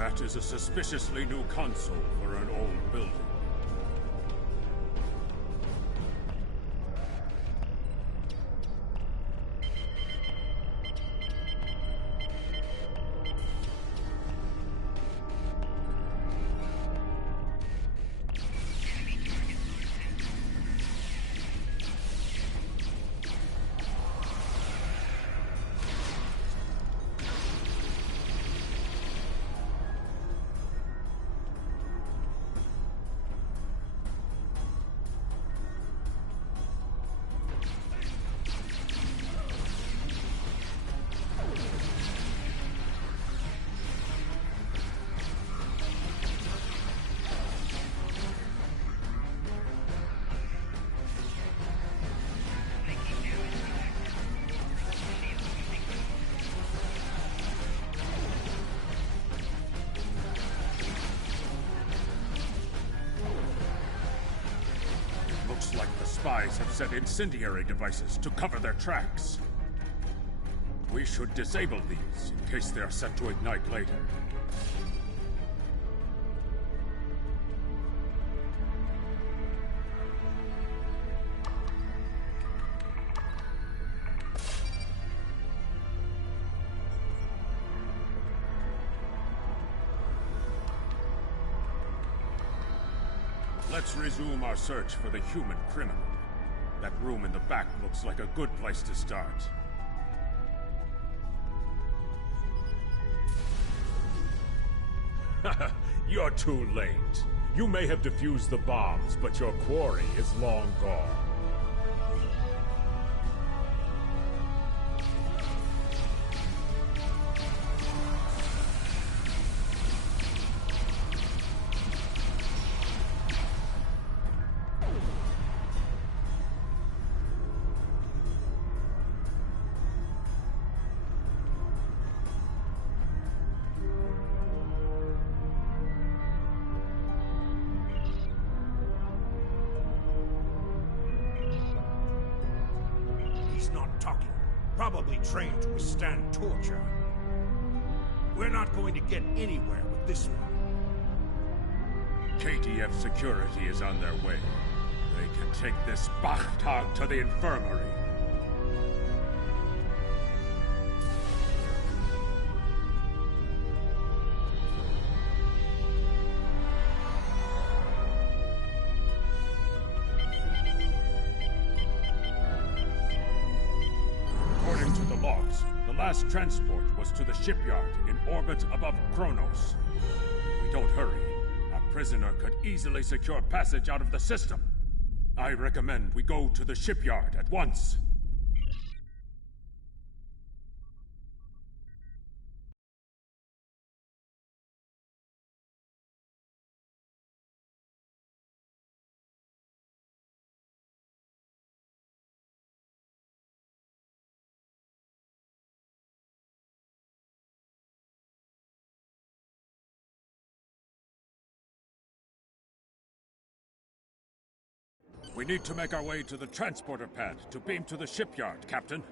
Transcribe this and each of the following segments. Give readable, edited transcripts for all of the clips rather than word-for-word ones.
That is a suspiciously new console for an old building. Spies have set incendiary devices to cover their tracks. We should disable these in case they are set to ignite later. Let's resume our search for the human criminal. That room in the back looks like a good place to start. You're too late. You may have defused the bombs, but your quarry is long gone. Probably trained to withstand torture. We're not going to get anywhere with this one. KTF security is on their way. They can take this Bachtag to the infirmary. The last transport was to the shipyard in orbit above Kronos. If we don't hurry, a prisoner could easily secure passage out of the system. I recommend we go to the shipyard at once. We need to make our way to the transporter pad to beam to the shipyard, Captain.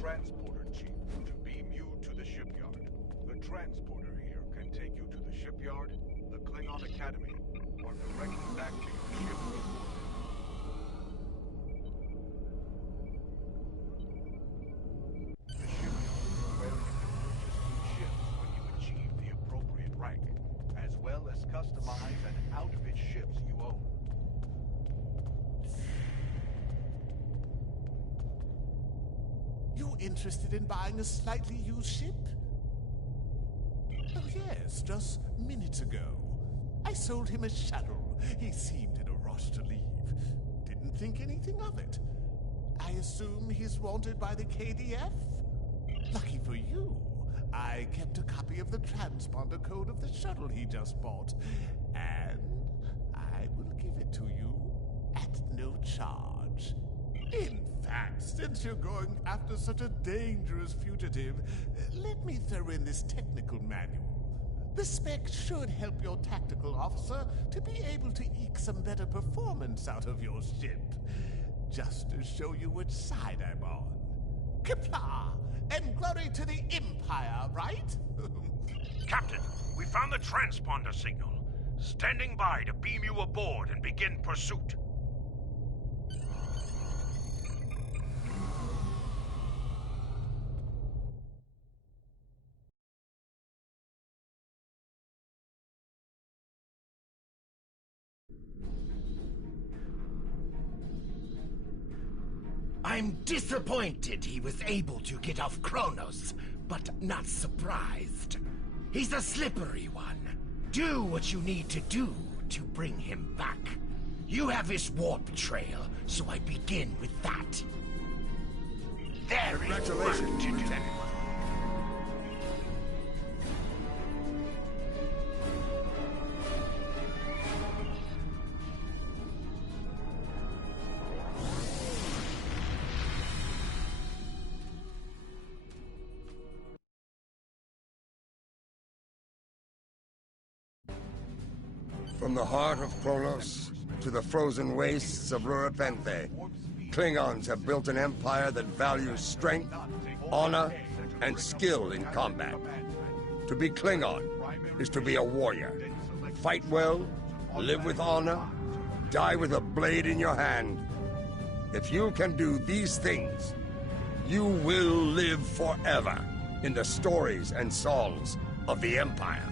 Transporter chief to beam you to the shipyard. The transporter here can take you to the shipyard, the Klingon Academy, or directly back to your ship. The shipyard is where you can purchase new ships when you achieve the appropriate rank, as well as customize interested in buying a slightly used ship? Oh yes, just minutes ago. I sold him a shuttle. He seemed in a rush to leave. Didn't think anything of it. I assume he's wanted by the KDF? Lucky for you, I kept a copy of the transponder code of the shuttle he just bought, and I will give it to you at no charge. In fact, since you're going after such a dangerous fugitive, let me throw in this technical manual. The spec should help your tactical officer to be able to eke some better performance out of your ship. Just to show you which side I'm on. Qapla'! And glory to the Empire, right? Captain, we found the transponder signal. Standing by to beam you aboard and begin pursuit. I'm disappointed he was able to get off Kronos, but not surprised. He's a slippery one. Do what you need to do to bring him back. You have his warp trail, so I begin with that. Very Congratulations, Lieutenant. From the heart of Kronos to the frozen wastes of Rurapenthe, Klingons have built an empire that values strength, honor, and skill in combat. To be Klingon is to be a warrior. Fight well, live with honor, die with a blade in your hand. If you can do these things, you will live forever in the stories and songs of the Empire.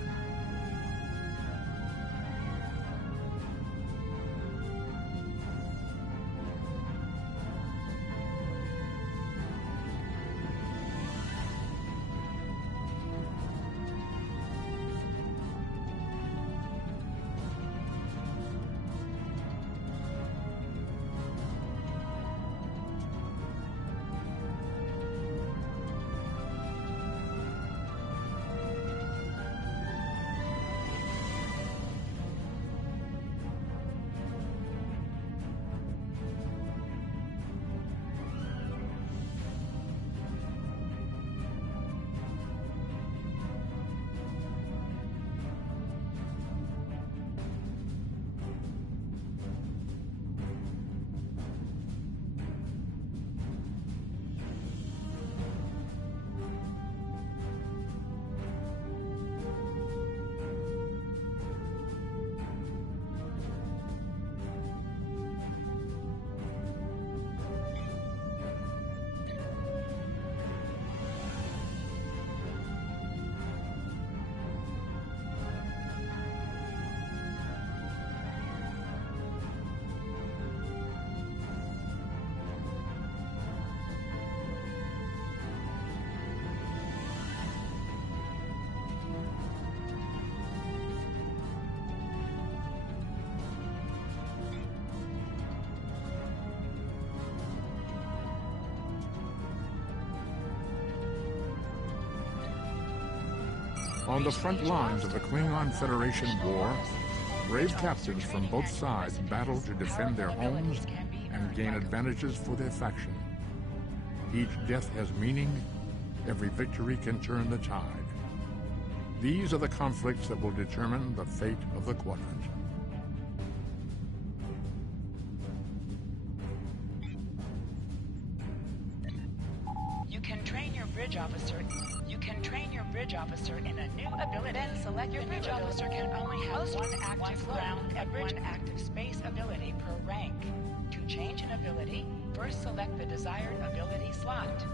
On the front lines of the Klingon Federation war, brave captains from both sides battle to defend their homes and gain advantages for their faction. Each death has meaning, every victory can turn the tide. These are the conflicts that will determine the fate of the Quadrant. You can train your bridge officer in a new ability. Then select your bridge officer can only have one active ground and one active space ability per rank. To change an ability, first select the desired ability slot.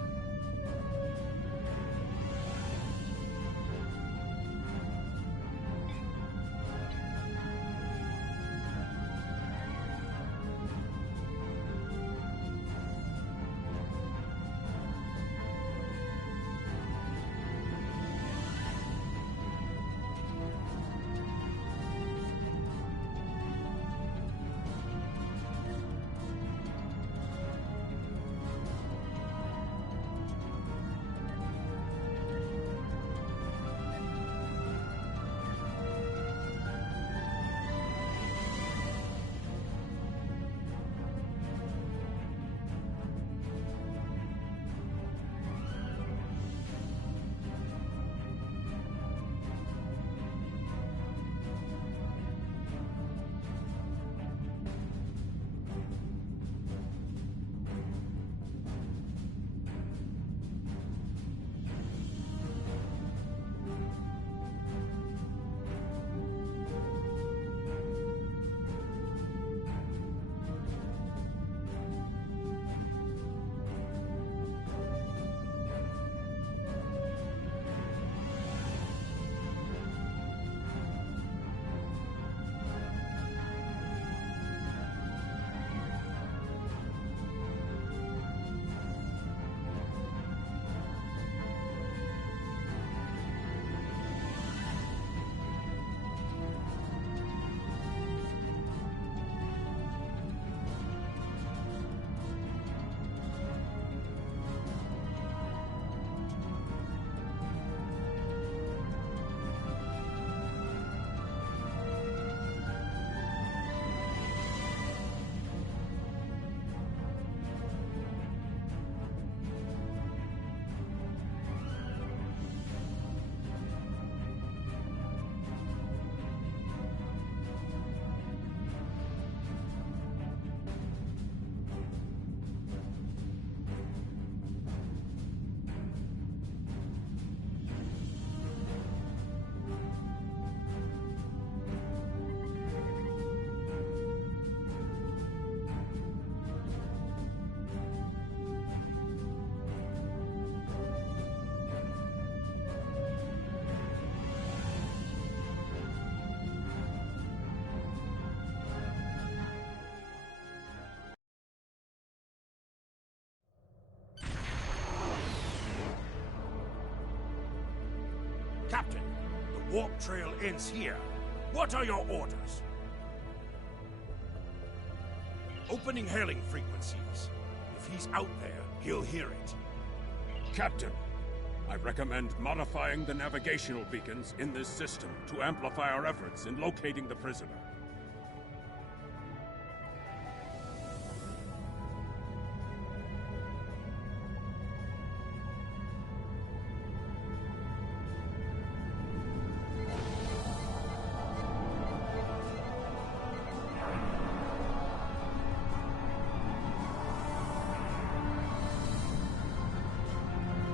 warp trail ends here. What are your orders? Opening hailing frequencies. If he's out there, he'll hear it. Captain, I recommend modifying the navigational beacons in this system to amplify our efforts in locating the prisoner.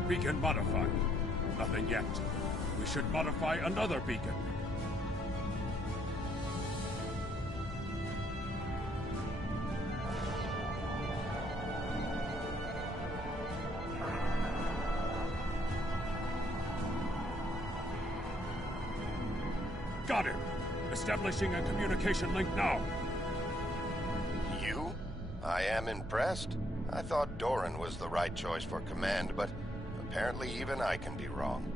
Beacon modified. Nothing yet. We should modify another beacon. Got him! Establishing a communication link now. You? I am impressed. I thought Doran was the right choice for command, but apparently even I can be wrong.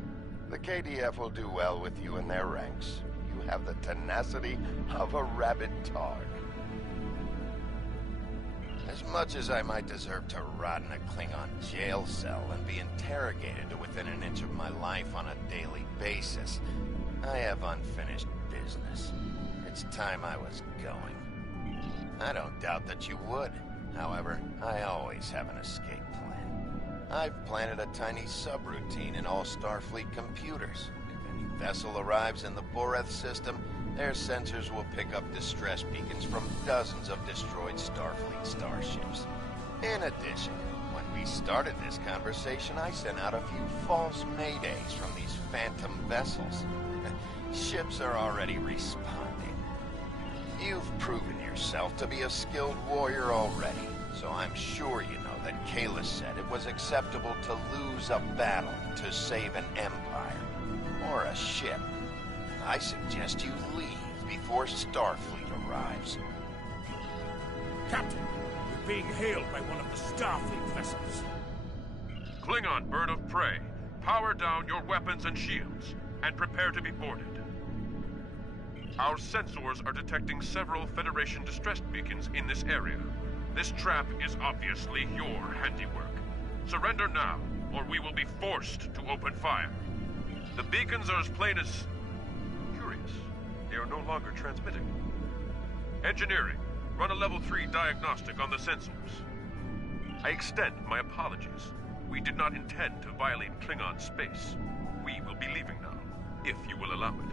The KDF will do well with you in their ranks. You have the tenacity of a rabid tard. As much as I might deserve to rot in a Klingon jail cell and be interrogated to within an inch of my life on a daily basis, I have unfinished business. It's time I was going. I don't doubt that you would. However, I always have an escape plan. I've planted a tiny subroutine in all Starfleet computers. If any vessel arrives in the Boreth system, their sensors will pick up distress beacons from dozens of destroyed Starfleet starships. In addition, when we started this conversation, I sent out a few false maydays from these phantom vessels. Ships are already responding. You've proven yourself to be a skilled warrior already, so I'm sure you know that Kalis said it was acceptable to lose a battle to save an empire, or a ship. I suggest you leave before Starfleet arrives. Captain, we're being hailed by one of the Starfleet vessels. Klingon bird of prey, power down your weapons and shields, and prepare to be boarded. Our sensors are detecting several Federation distress beacons in this area. This trap is obviously your handiwork. Surrender now, or we will be forced to open fire. The beacons are as plain as... curious. They are no longer transmitting. Engineering, run a level 3 diagnostic on the sensors. I extend my apologies. We did not intend to violate Klingon space. We will be leaving now, if you will allow it.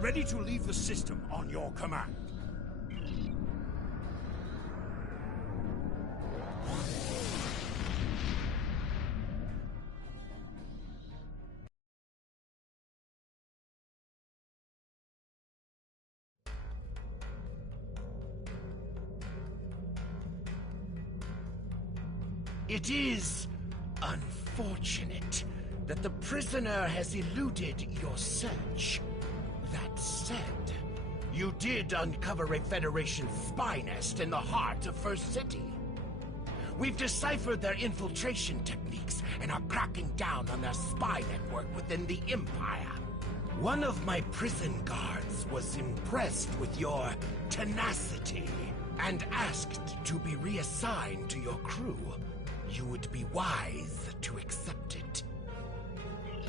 ready to leave the system on your command. It is unfortunate that the prisoner has eluded your search. That said, you did uncover a Federation spy nest in the heart of First City. We've deciphered their infiltration techniques and are cracking down on their spy network within the Empire. One of my prison guards was impressed with your tenacity and asked to be reassigned to your crew. You would be wise to accept it.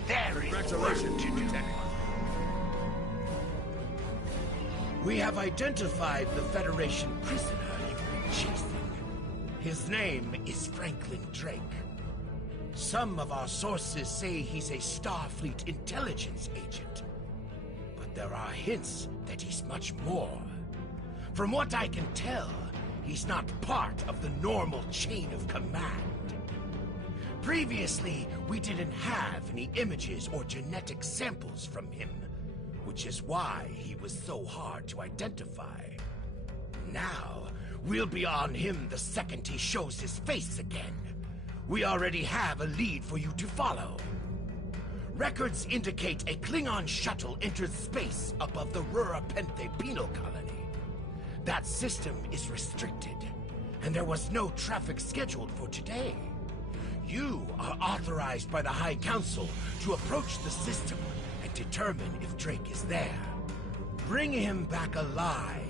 There is work to do. We have identified the Federation prisoner you've been chasing. His name is Franklin Drake. Some of our sources say he's a Starfleet intelligence agent. But there are hints that he's much more. From what I can tell, he's not part of the normal chain of command. Previously, we didn't have any images or genetic samples from him, which is why he was so hard to identify. Now, we'll be on him the second he shows his face again. We already have a lead for you to follow. Records indicate a Klingon shuttle entered space above the Rura Penthe penal colony. That system is restricted, and there was no traffic scheduled for today. You are authorized by the High Council to approach the system and determine if Drake is there. Bring him back alive,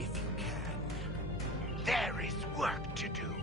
if you can. There is work to do.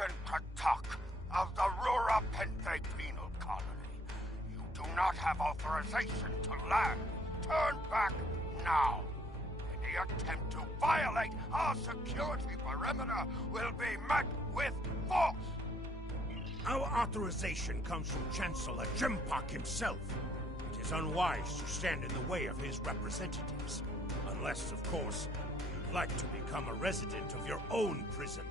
Warden Katak of the Rura Penthe Penal Colony. You do not have authorization to land. Turn back now. Any attempt to violate our security perimeter will be met with force. Our authorization comes from Chancellor Jimpak himself. It is unwise to stand in the way of his representatives. Unless, of course, you'd like to become a resident of your own prison.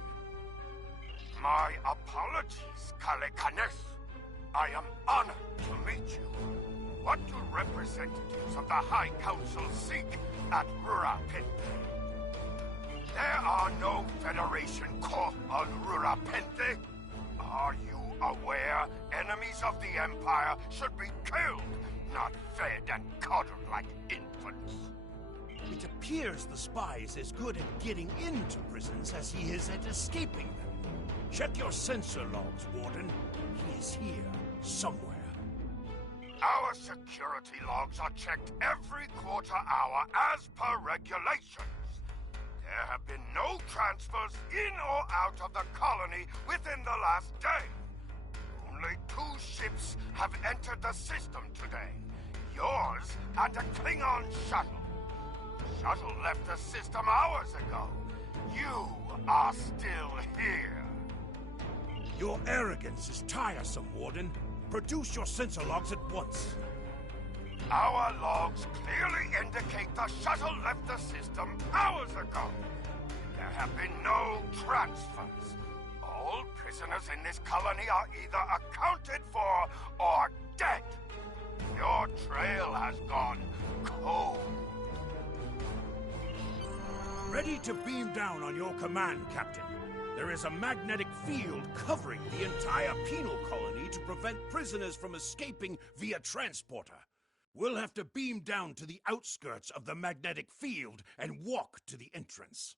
My apologies, Kalekanes. I am honored to meet you. What do representatives of the High Council seek at Rura Penthe? There are no Federation court on Rura Penthe. Are you aware enemies of the Empire should be killed, not fed and coddled like infants? It appears the spy is as good at getting into prisons as he is at escaping them. Check your sensor logs, Warden. He is here, somewhere. Our security logs are checked every quarter hour as per regulations. There have been no transfers in or out of the colony within the last day. Only 2 ships have entered the system today. Yours and a Klingon shuttle. The shuttle left the system hours ago. You are still here. Your arrogance is tiresome, Warden. Produce your sensor logs at once. Our logs clearly indicate the shuttle left the system hours ago. There have been no transfers. All prisoners in this colony are either accounted for or dead. Your trail has gone cold. Ready to beam down on your command, Captain. There is a magnetic field covering the entire penal colony to prevent prisoners from escaping via transporter. We'll have to beam down to the outskirts of the magnetic field and walk to the entrance.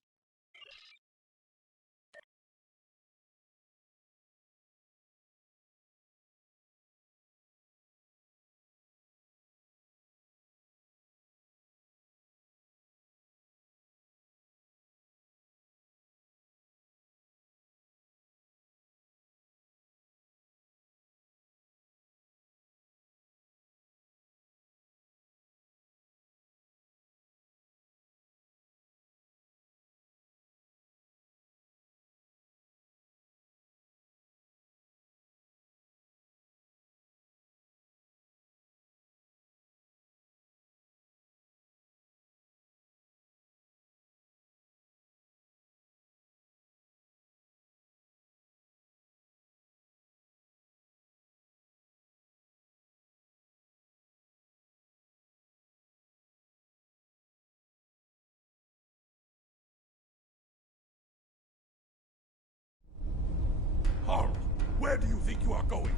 Halt! Where do you think you are going?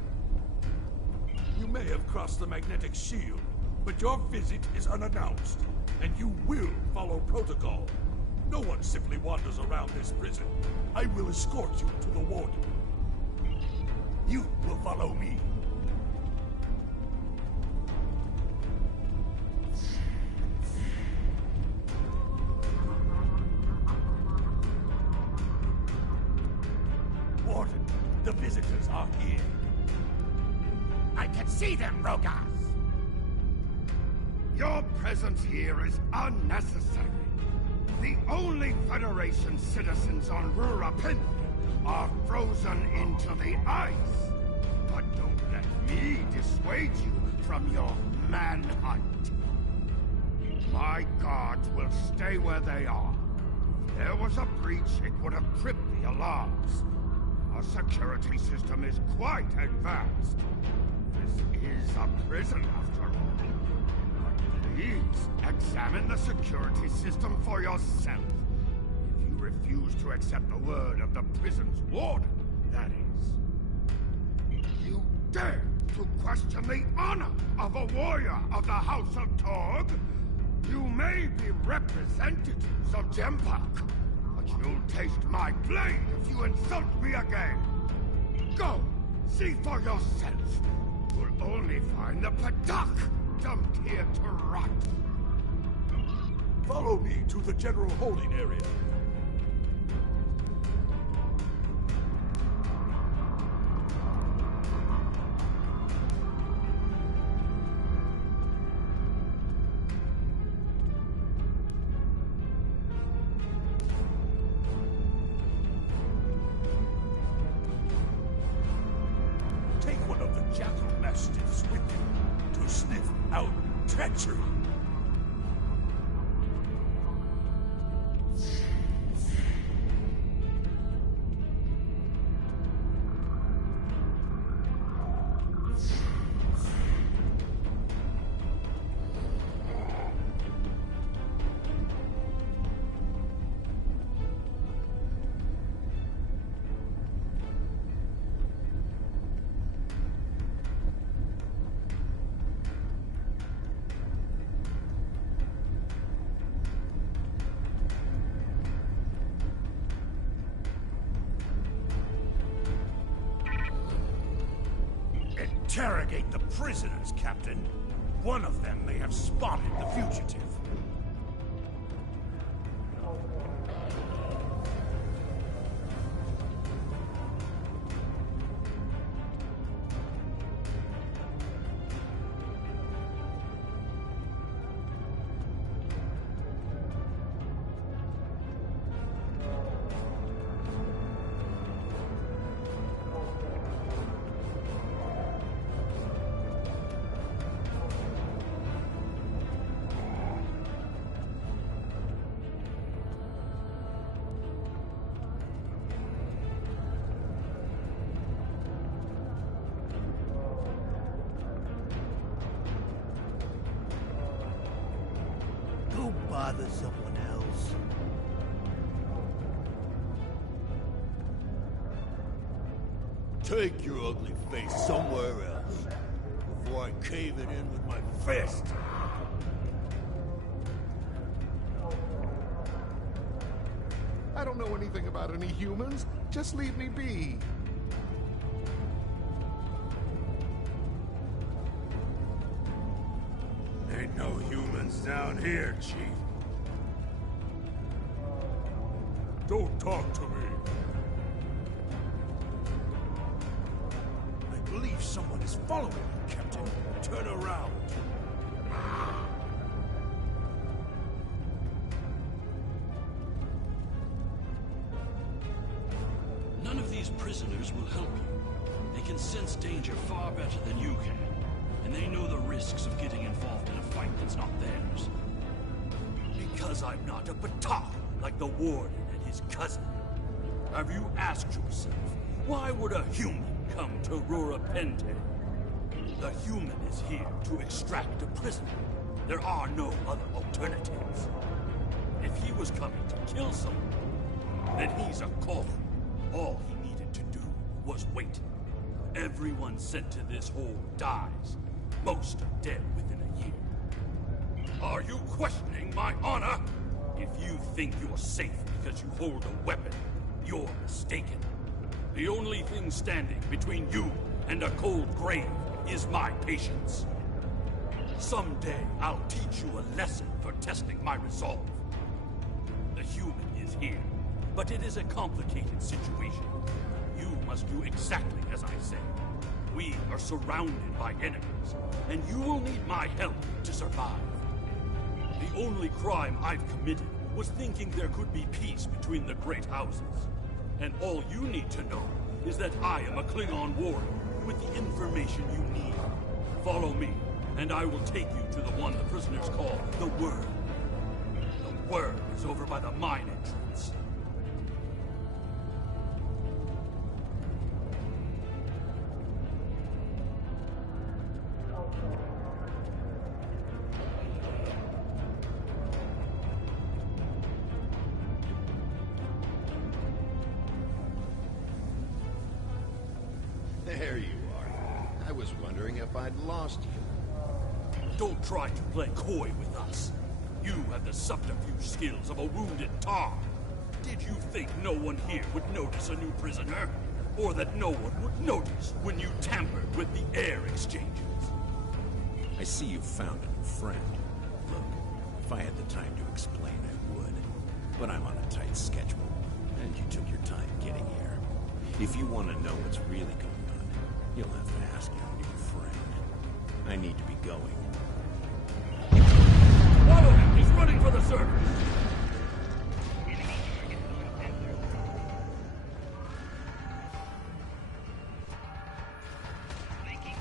You may have crossed the magnetic shield, but your visit is unannounced, and you will follow protocol. No one simply wanders around this prison. I will escort you to the warden. You will follow me. Warden, the visitors are here. I can see them, Rogas! Your presence here is unnecessary. The only Federation citizens on Rura Penthe are frozen into the ice. But don't let me dissuade you from your manhunt. My guards will stay where they are. If there was a breach, it would have tripped the alarms. Our security system is quite advanced. This is a prison, after all. But please, examine the security system for yourself. If you refuse to accept the word of the prison's warden, that is. You dare to question the honor of a warrior of the House of Torg? You may be representatives of Jempak, but you'll taste my blade if you insult me again. Go, see for yourself. You'll only find the Padak dumped here to rot. Follow me to the general holding area. jackal mastiffs with you to sniff out treachery. Interrogate the prisoners, Captain. One of them may have spotted the fugitive. Bother someone else. Take your ugly face somewhere else before I cave it in with my fist. I don't know anything about any humans. Just leave me be. Ain't no humans down here, Chief. Don't talk to me. I believe someone is following you, Captain. Turn around. None of these prisoners will help you. They can sense danger far better than you can. And they know the risks of getting involved in a fight that's not theirs. Because I'm not a Batar like the Warden and his cousin. Have you asked yourself, why would a human come to Rura Pente? The human is here to extract a prisoner. There are no other alternatives. If he was coming to kill someone, then he's a Koth. All he needed to do was wait. Everyone sent to this hole dies. Most are dead within a year. Are you questioning my honor? If you think you're safe because you hold a weapon, you're mistaken. The only thing standing between you and a cold grave is my patience. Someday I'll teach you a lesson for testing my resolve. The human is here, but it is a complicated situation. You must do exactly as I say. We are surrounded by enemies, and you will need my help to survive. The only crime I've committed was thinking there could be peace between the great houses. And all you need to know is that I am a Klingon warrior with the information you need. Follow me, and I will take you to the one the prisoners call the Word. The Word is over by the mine entrance. There you are. I was wondering if I'd lost you. Don't try to play coy with us. You have the subterfuge skills of a wounded tar. Did you think no one here would notice a new prisoner? Or that no one would notice when you tampered with the air exchanges? I see you've found a new friend. Look, if I had the time to explain, I would. But I'm on a tight schedule, and you took your time getting here. If you want to know what's really going on, you'll have to ask your new friend. I need to be going. Follow him! He's running for the surface! Linking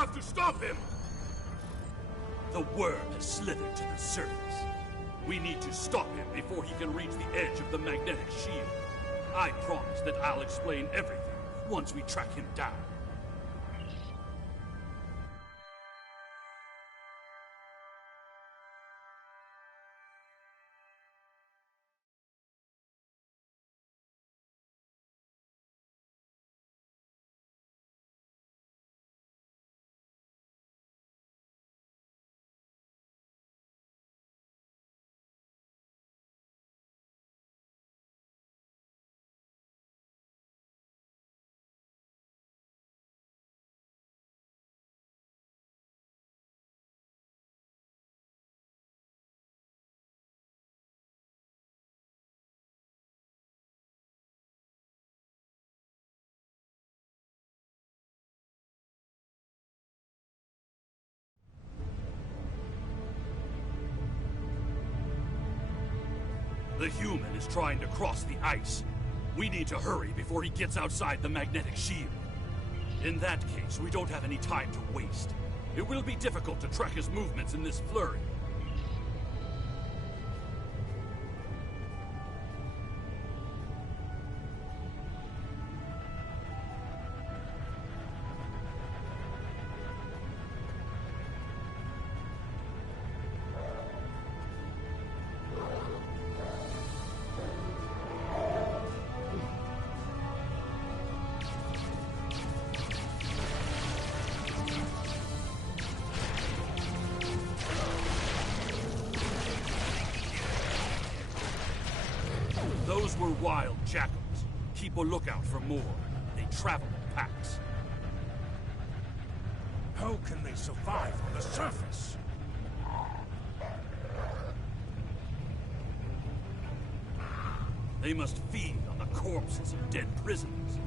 have to stop him! The worm has slithered to the surface. We need to stop him before he can reach the edge of the magnetic shield. I promise that I'll explain everything once we track him down. The human is trying to cross the ice. We need to hurry before he gets outside the magnetic shield. In that case, we don't have any time to waste. It will be difficult to track his movements in this flurry. Those were wild jackals. Keep a lookout for more. They travel in packs. How can they survive on the surface? They must feed on the corpses of dead prisoners.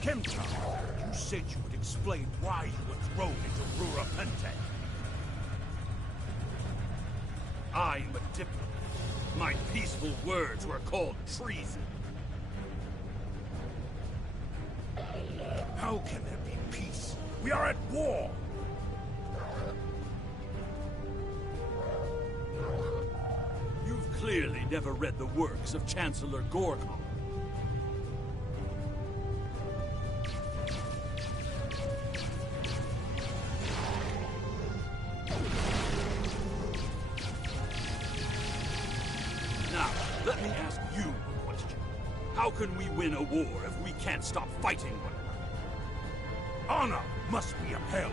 Chemtar, you said you would explain why you were thrown into Rura Pente. I am a diplomat. My peaceful words were called treason. How can there be peace? We are at war! You've clearly never read the works of Chancellor Gorgon. Now, let me ask you a question. How can we win a war if we can't stop fighting one another? Honor must be upheld.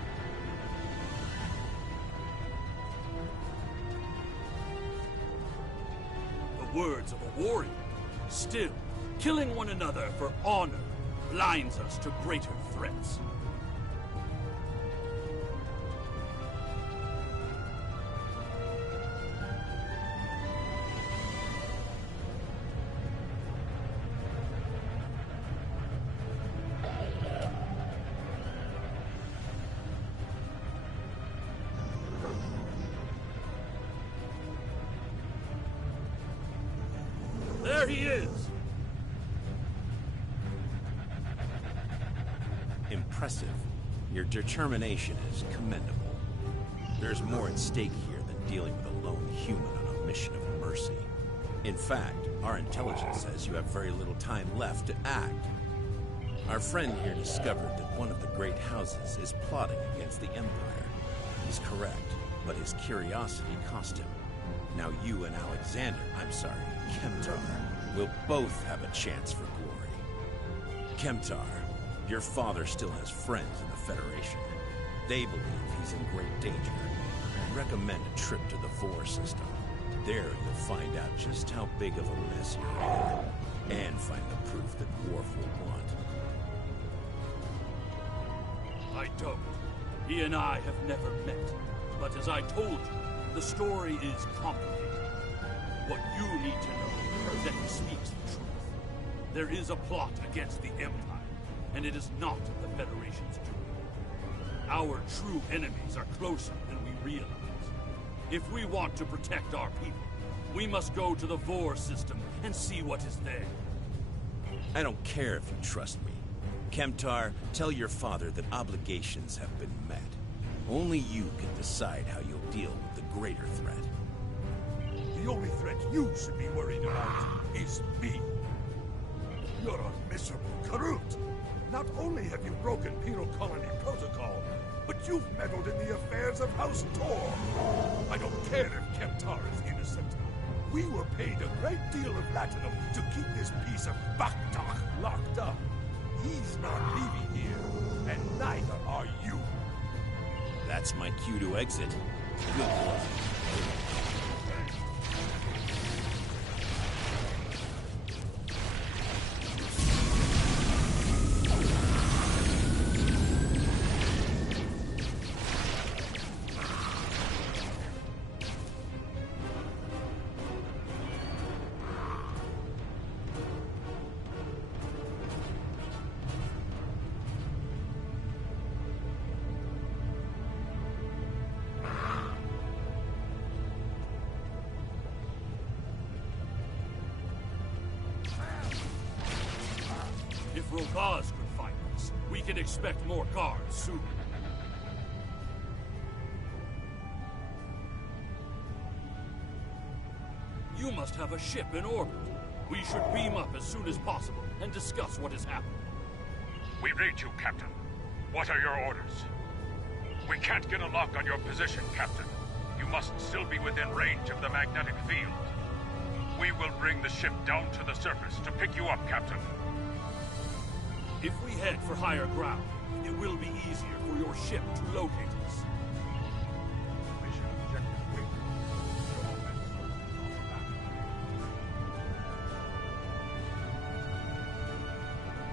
The words of a warrior. Still, killing one another for honor blinds us to greater threats. There he is! Impressive. Your determination is commendable. There's more at stake here than dealing with a lone human on a mission of mercy. In fact, our intelligence says you have very little time left to act. Our friend here discovered that one of the great houses is plotting against the Empire. He's correct, but his curiosity cost him. Now you and Chemtar, will both have a chance for glory. Chemtar, your father still has friends in the Federation. They believe he's in great danger. I recommend a trip to the Vor system. There you'll find out just how big of a mess you're in, and find the proof that Worf will want. I don't. He and I have never met. But as I told you, the story is complicated. What you need to know is that he speaks the truth. There is a plot against the Empire, and it is not the Federation's doing. Our true enemies are closer than we realize. If we want to protect our people, we must go to the Vor system and see what is there. I don't care if you trust me. Kemtar, tell your father that obligations have been met. Only you can decide how you'll deal with the greater threat. The only threat you should be worried about is me. You're a miserable Karut. Not only have you broken penal colony protocol, but you've meddled in the affairs of House Tor. I don't care if Kemtar is innocent. We were paid a great deal of latinum to keep this piece of Bakdach locked up. He's not leaving here, and neither are you. That's my cue to exit. Good luck. If Rogaz could find us, we can expect more guards soon. You must have a ship in orbit. We should beam up as soon as possible and discuss what has happened. We read you, Captain. What are your orders? We can't get a lock on your position, Captain. You must still be within range of the magnetic field. We will bring the ship down to the surface to pick you up, Captain. If we head for higher ground, it will be easier for your ship to locate us. Mission objective waiting.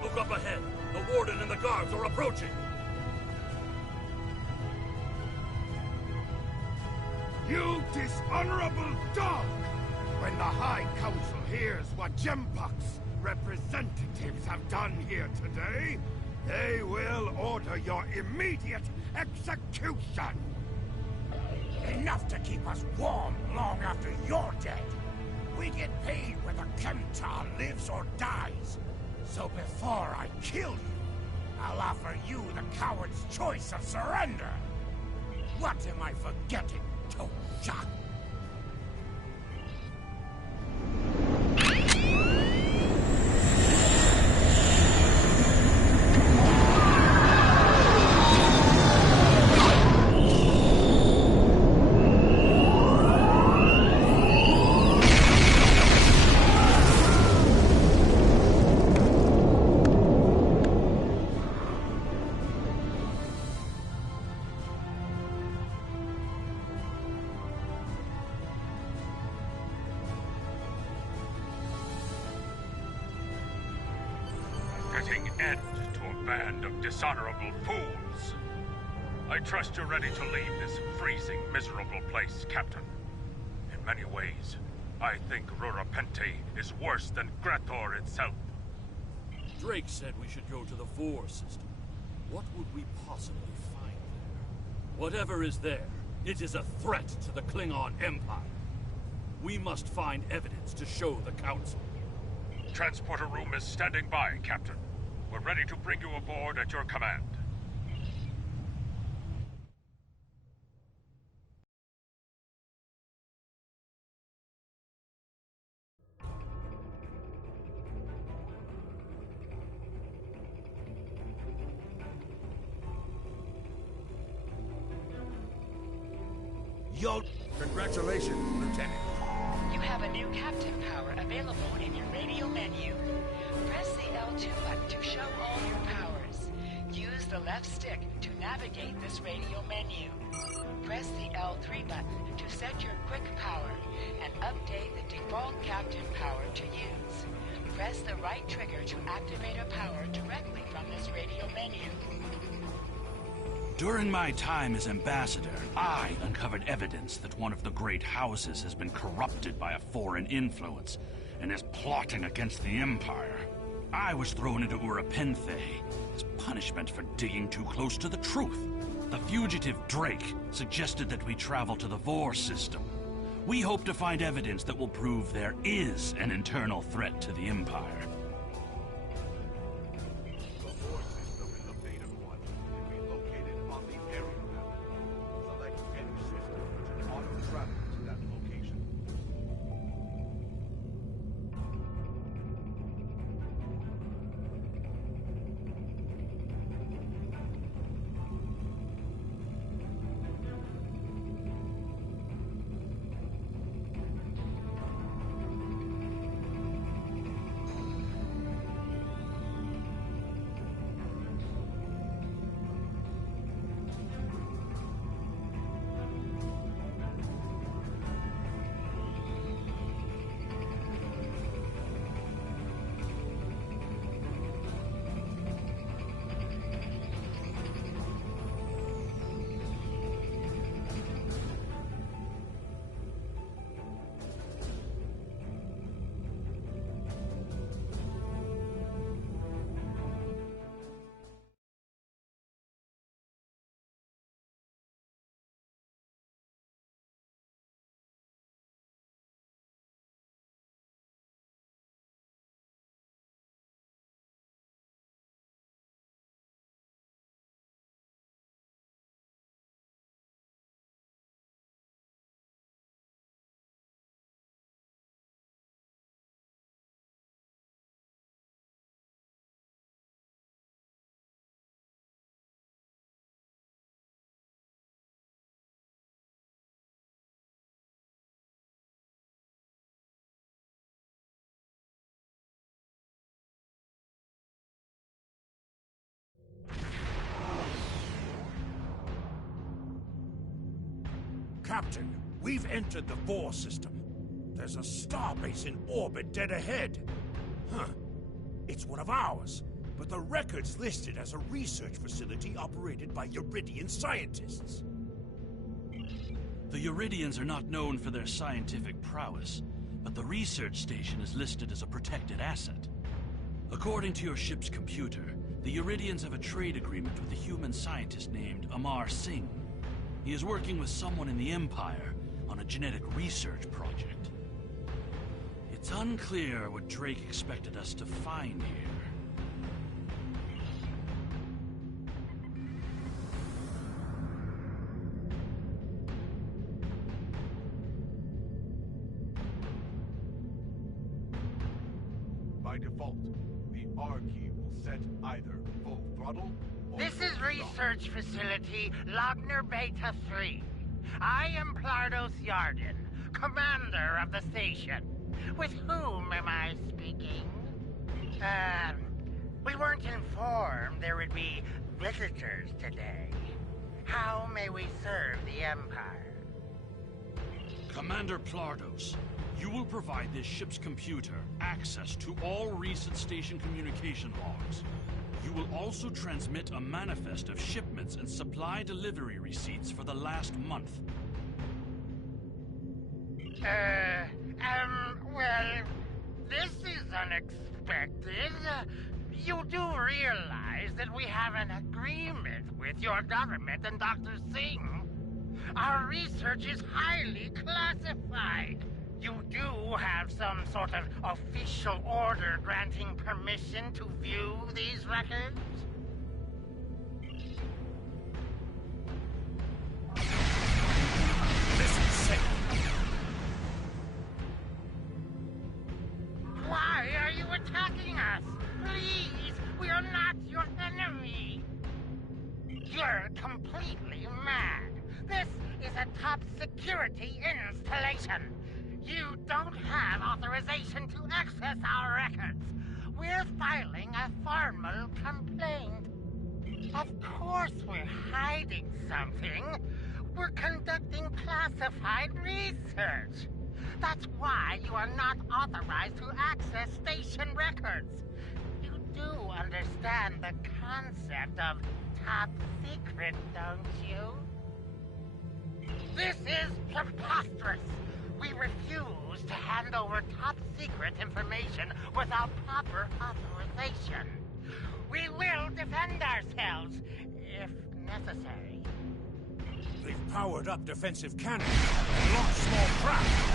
Look up ahead. The Warden and the guards are approaching. You dishonorable dog! When the High Council hears what Jempok's representatives have done here today, they will order your immediate execution! Enough to keep us warm long after you're dead. We get paid whether Kemtar lives or dies. So before I kill you, I'll offer you the coward's choice of surrender. What am I forgetting, Tosha? Putting end to a band of dishonorable fools. I trust you're ready to leave this freezing, miserable place, Captain. In many ways, I think Rurapente is worse than Traitor itself. Drake said we should go to the Vor system. What would we possibly find there? Whatever is there, it is a threat to the Klingon Empire. We must find evidence to show the Council. Transporter room is standing by, Captain. We're ready to bring you aboard at your command. Congratulations, Lieutenant. You have a new captain power available in your radio menu. Press the L2 button to show all your powers. Use the left stick to navigate this radio menu. Press the L3 button to set your quick power and update the default captain power to use. Press the right trigger to activate a power directly from this radio menu. During my time as ambassador, I uncovered evidence that one of the great houses has been corrupted by a foreign influence and is plotting against the Empire. I was thrown into Urapenthe as punishment for digging too close to the truth. The fugitive Drake suggested that we travel to the Vor system. We hope to find evidence that will prove there is an internal threat to the Empire. The Vor system is a Beta 1 and be located on the area map. Select any system and auto-travel to that location. Captain, we've entered the Vor system. There's a starbase in orbit dead ahead. Huh. It's one of ours, but the record's listed as a research facility operated by Uridian scientists. The Uridians are not known for their scientific prowess, but the research station is listed as a protected asset. According to your ship's computer, the Uridians have a trade agreement with a human scientist named Amar Singh. He is working with someone in the Empire on a genetic research project. It's unclear what Drake expected us to find here. By default, the R key will set either full throttle or... This is Research Facility Logner Beta 3. I am Plardos Yarden, commander of the station. With whom am I speaking? We weren't informed there would be visitors today. How may we serve the Empire? Commander Plardos, you will provide this ship's computer access to all recent station communication logs. You will also transmit a manifest of shipments and supply delivery receipts for the last month. Well, this is unexpected. You do realize that we have an agreement with your government and Dr. Singh. Our research is highly classified. You do have some sort of official order granting permission to view these records? This is sick. Why are you attacking us? Please, we are not your enemy. You're completely mad. This is a top security installation. You don't have authorization to access our records. We're filing a formal complaint. Of course we're hiding something. We're conducting classified research. That's why you are not authorized to access station records. You do understand the concept of top secret, don't you? This is preposterous. We refuse to hand over top secret information without proper authorization. We will defend ourselves, if necessary. They've powered up defensive cannons and launched small craft.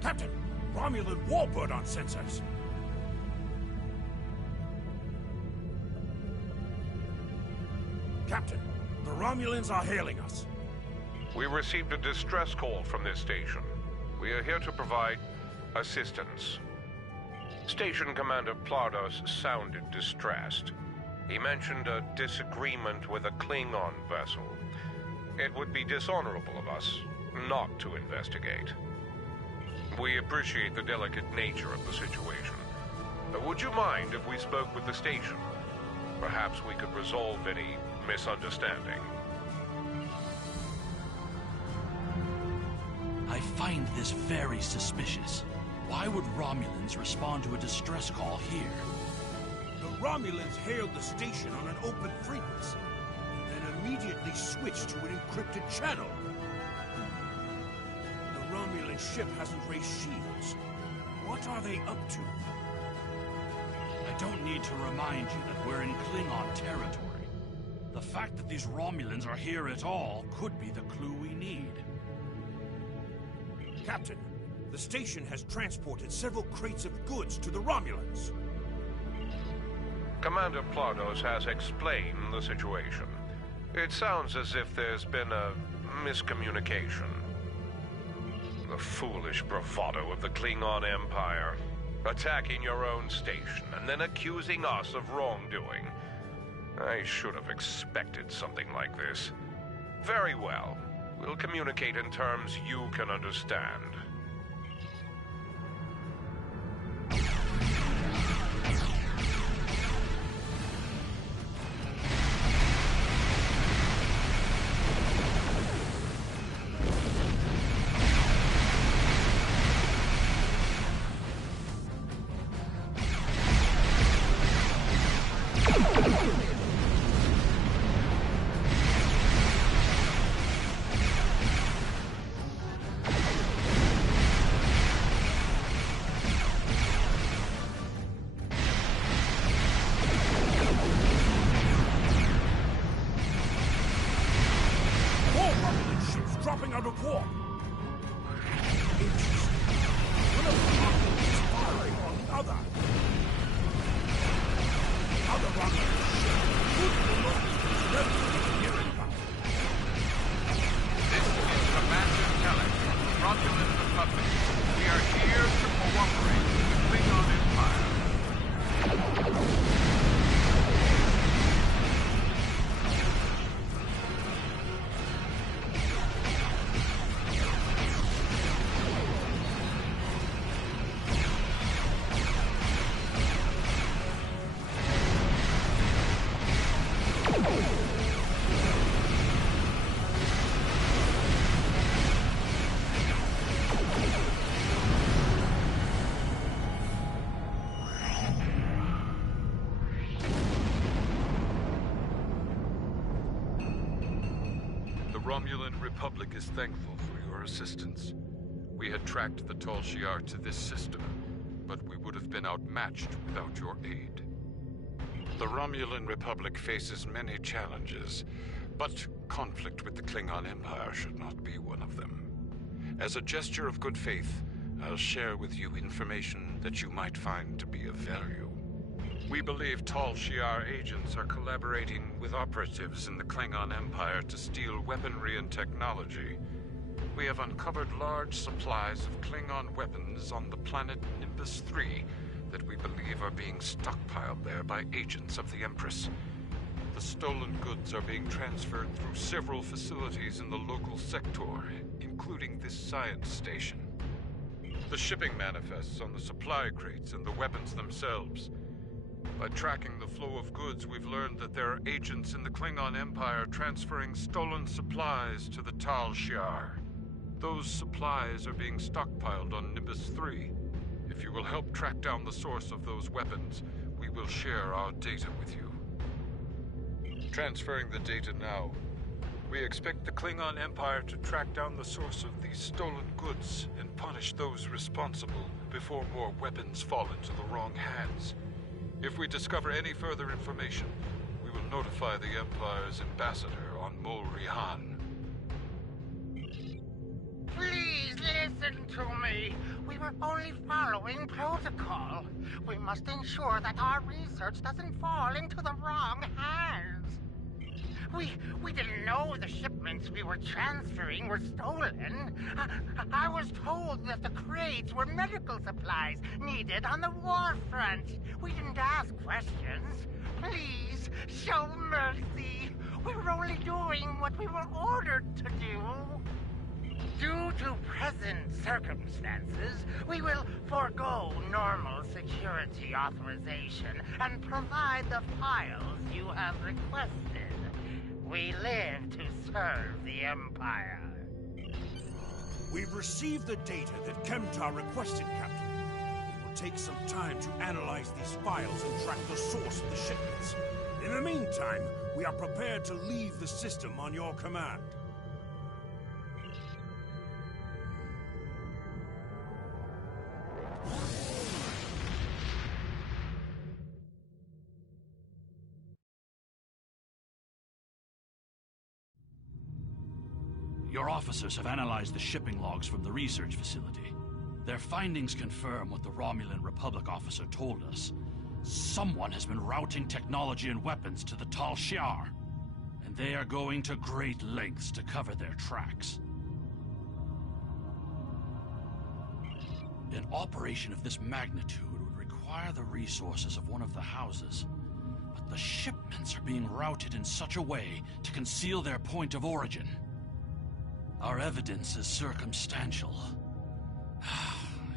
Captain, Romulan warbird on sensors. Captain, the Romulans are hailing us. We received a distress call from this station. We are here to provide assistance. Station Commander Plardos sounded distressed. He mentioned a disagreement with a Klingon vessel. It would be dishonorable of us not to investigate. We appreciate the delicate nature of the situation. Would you mind if we spoke with the station? Perhaps we could resolve any misunderstanding. I find this very suspicious. Why would Romulans respond to a distress call here? The Romulans hailed the station on an open frequency, and then immediately switched to an encrypted channel. The Romulan ship hasn't raised shields. What are they up to? I don't need to remind you that we're in Klingon territory. The fact that these Romulans are here at all could be the clue we need. Captain, the station has transported several crates of goods to the Romulans. Commander Plardos has explained the situation. It sounds as if there's been a miscommunication. The foolish bravado of the Klingon Empire. Attacking your own station and then accusing us of wrongdoing. I should have expected something like this. Very well. We'll communicate in terms you can understand. Dropping out of war. Interesting. One of the Romulans is firing on the other. The other Romulan ship could be relatively near inbound. This is Commander Telek, Romulan Republic. We are here to cooperate with the Klingon Empire. The Romulan Republic is thankful for your assistance. We had tracked the Tal Shiar to this system, but we would have been outmatched without your aid. The Romulan Republic faces many challenges, but conflict with the Klingon Empire should not be one of them. As a gesture of good faith, I'll share with you information that you might find to be of value. We believe Tal Shiar agents are collaborating with operatives in the Klingon Empire to steal weaponry and technology. We have uncovered large supplies of Klingon weapons on the planet Nimbus 3 that we believe are being stockpiled there by agents of the Empress. The stolen goods are being transferred through several facilities in the local sector, including this science station. The shipping manifests on the supply crates and the weapons themselves. By tracking the flow of goods, we've learned that there are agents in the Klingon Empire transferring stolen supplies to the Tal Shiar. Those supplies are being stockpiled on Nimbus 3. If you will help track down the source of those weapons, we will share our data with you. Transferring the data now. We expect the Klingon Empire to track down the source of these stolen goods and punish those responsible before more weapons fall into the wrong hands. If we discover any further information, we will notify the Empire's ambassador on Mol Rihan. Please listen to me. We were only following protocol. We must ensure that our research doesn't fall into the wrong hands. We didn't know the shipments we were transferring were stolen. I was told that the crates were medical supplies needed on the war front. We didn't ask questions. Please, show mercy. We were only doing what we were ordered to do. Due to present circumstances, we will forego normal security authorization and provide the files you have requested. We live to serve the Empire. We've received the data that Kemtar requested, Captain. It will take some time to analyze these files and track the source of the shipments. In the meantime, we are prepared to leave the system on your command. Your officers have analyzed the shipping logs from the research facility. Their findings confirm what the Romulan Republic officer told us. Someone has been routing technology and weapons to the Tal Shiar, and they are going to great lengths to cover their tracks. An operation of this magnitude would require the resources of one of the houses, but the shipments are being routed in such a way to conceal their point of origin. Our evidence is circumstantial.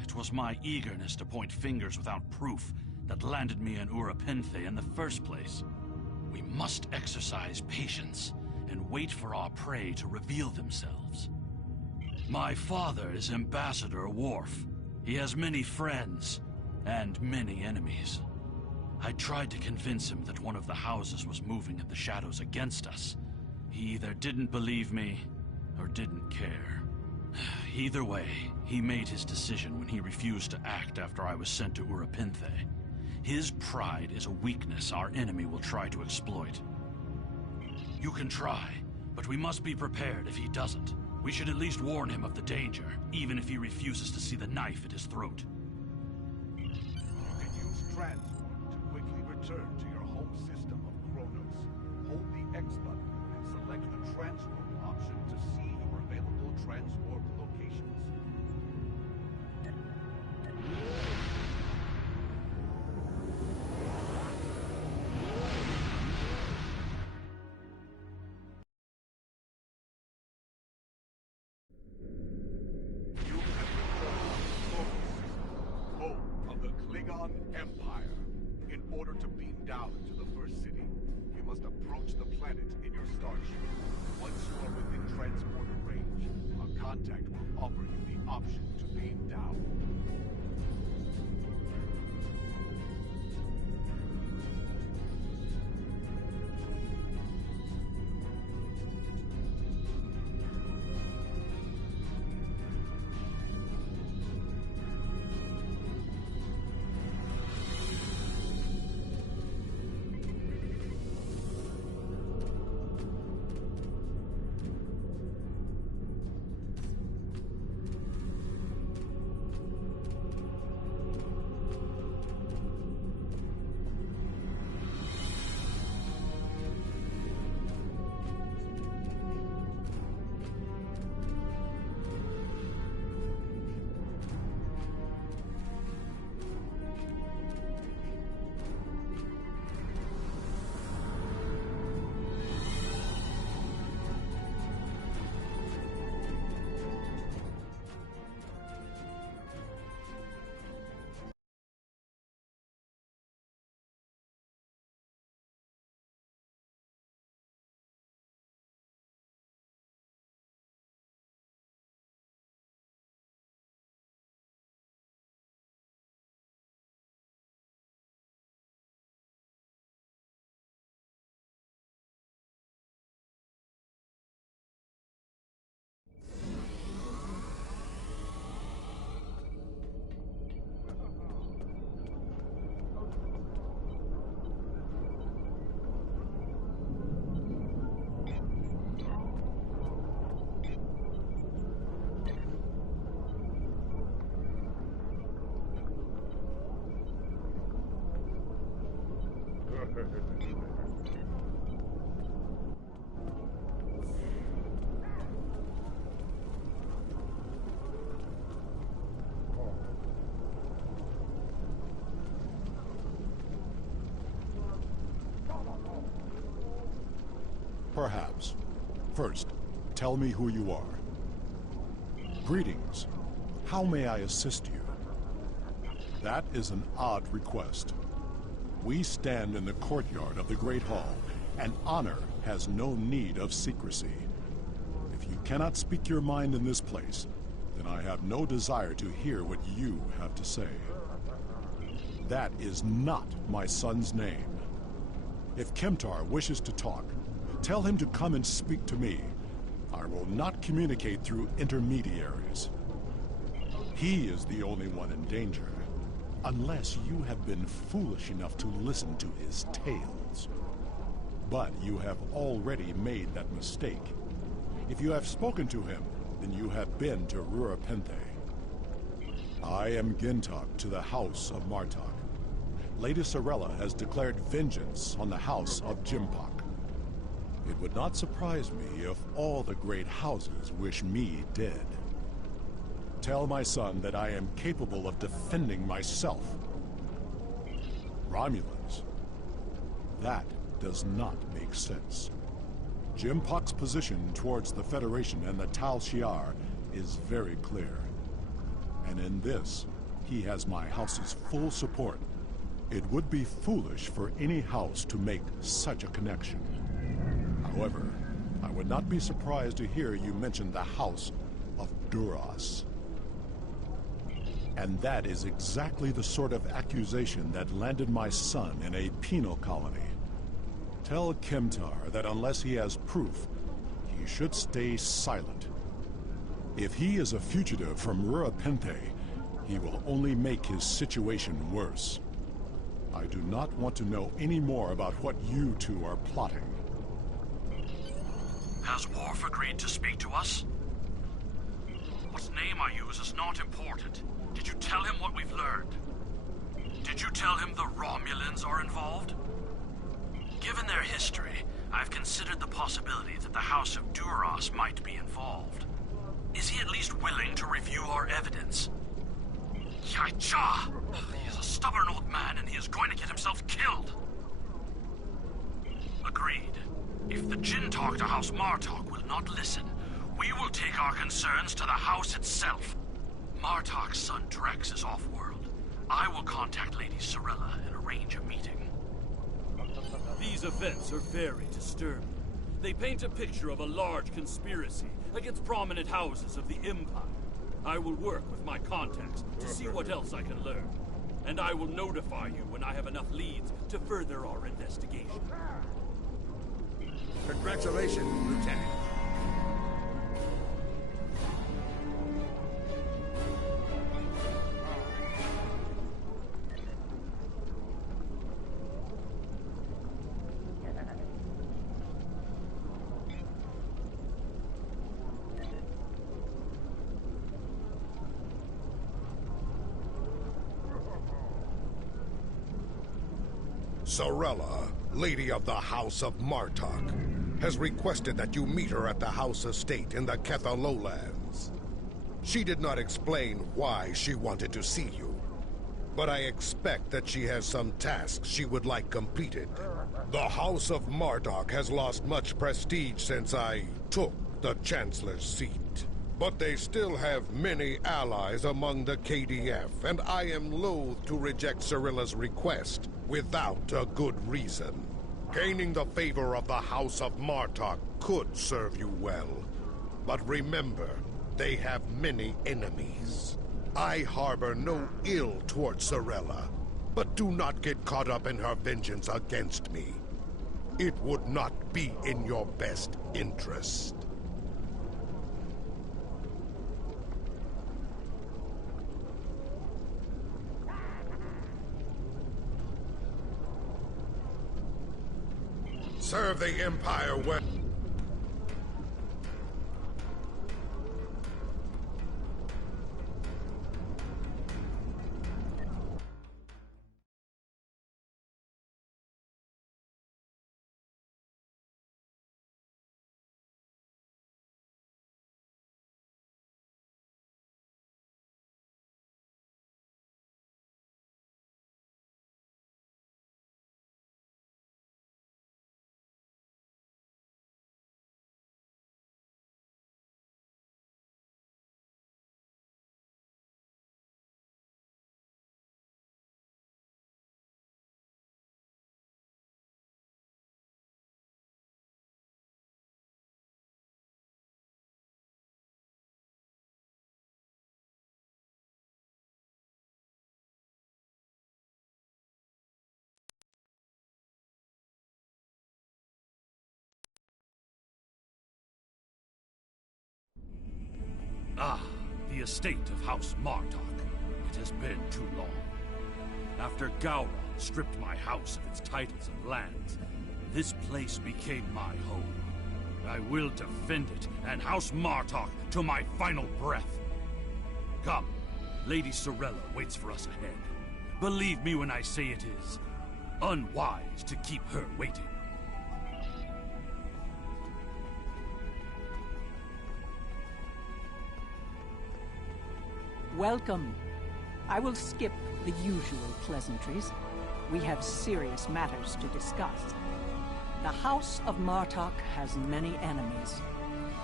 It was my eagerness to point fingers without proof that landed me in Urapinthe in the first place. We must exercise patience and wait for our prey to reveal themselves. My father is Ambassador Worf. He has many friends and many enemies. I tried to convince him that one of the houses was moving in the shadows against us. He either didn't believe me or didn't care. Either way, he made his decision when he refused to act after I was sent to Urapinthe. His pride is a weakness our enemy will try to exploit. You can try, but we must be prepared if he doesn't. We should at least warn him of the danger, even if he refuses to see the knife at his throat. You can use transport to quickly return to your home system of Kronos. Hold the X button and select the transport option to see your available transport locations. You have returned to Kronos system, home of the Klingon Empire. In order to beam down to the first city, you must approach the planet in your starship. Once you are within transporter range, a contact will offer you the option to beam down. Perhaps. First, tell me who you are. Greetings. How may I assist you? That is an odd request. We stand in the courtyard of the Great Hall, and honor has no need of secrecy. If you cannot speak your mind in this place, then I have no desire to hear what you have to say. That is not my son's name. If Kemtar wishes to talk, tell him to come and speak to me. I will not communicate through intermediaries. He is the only one in danger, unless you have been foolish enough to listen to his tales. But you have already made that mistake. If you have spoken to him, then you have been to Rurapenthe. I am Gintok to the House of Martok. Lady Sorella has declared vengeance on the House of Jimpok. It would not surprise me if all the great houses wish me dead. Tell my son that I am capable of defending myself. Romulans. That does not make sense. Jimpok's position towards the Federation and the Tal Shiar is very clear. And in this, he has my house's full support. It would be foolish for any house to make such a connection. However, I would not be surprised to hear you mention the House of Duras. And that is exactly the sort of accusation that landed my son in a penal colony. Tell Kemtar that unless he has proof, he should stay silent. If he is a fugitive from Rurapenthe, he will only make his situation worse. I do not want to know any more about what you two are plotting. Has Worf agreed to speak to us? What name I use is not important. Did you tell him what we've learned? Did you tell him the Romulans are involved? Given their history, I've considered the possibility that the House of Duras might be involved. Is he at least willing to review our evidence? Yaicha! He is a stubborn old man and he is going to get himself killed. Agreed. If the Jinn talk to House Martok will not listen, we will take our concerns to the house itself. Martok's son Drex is off-world. I will contact Lady Sorella and arrange a meeting. These events are very disturbing. They paint a picture of a large conspiracy against prominent houses of the Empire. I will work with my contacts to see what else I can learn. And I will notify you when I have enough leads to further our investigation. Congratulations, Lieutenant. Sorella, Lady of the House of Martok, has requested that you meet her at the House Estate in the Ketha Lowlands. She did not explain why she wanted to see you, but I expect that she has some tasks she would like completed. The House of Martok has lost much prestige since I took the Chancellor's seat. But they still have many allies among the KDF, and I am loath to reject Sorella's request without a good reason. Gaining the favor of the House of Martok could serve you well. But remember, they have many enemies. I harbor no ill towards Sorella, but do not get caught up in her vengeance against me. It would not be in your best interest. Serve the Empire well. Ah, the estate of House Martok. It has been too long. After Gowron stripped my house of its titles and lands, this place became my home. I will defend it and House Martok to my final breath. Come, Lady Sorella waits for us ahead. Believe me when I say it is unwise to keep her waiting. Welcome. I will skip the usual pleasantries. We have serious matters to discuss. The House of Martok has many enemies.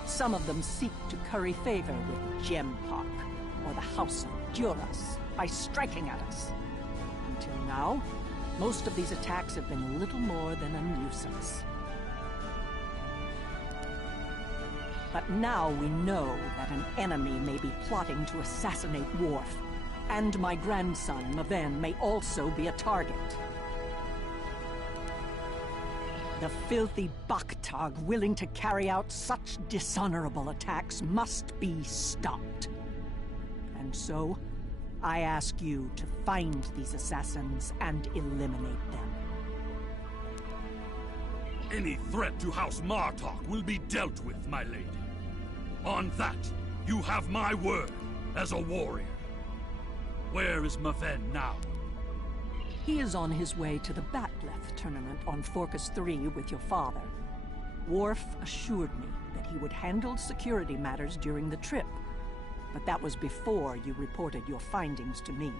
Some of them seek to curry favor with Gempok, or the House of Duras, by striking at us. Until now, most of these attacks have been little more than a nuisance. But now we know that an enemy may be plotting to assassinate Worf, and my grandson, Maven, may also be a target. The filthy Baktag willing to carry out such dishonorable attacks must be stopped. And so, I ask you to find these assassins and eliminate them. Any threat to House Martok will be dealt with, my lady. On that, you have my word as a warrior. Where is Maven now? He is on his way to the Batleth tournament on Forcus 3 with your father. Worf assured me that he would handle security matters during the trip, but that was before you reported your findings to me.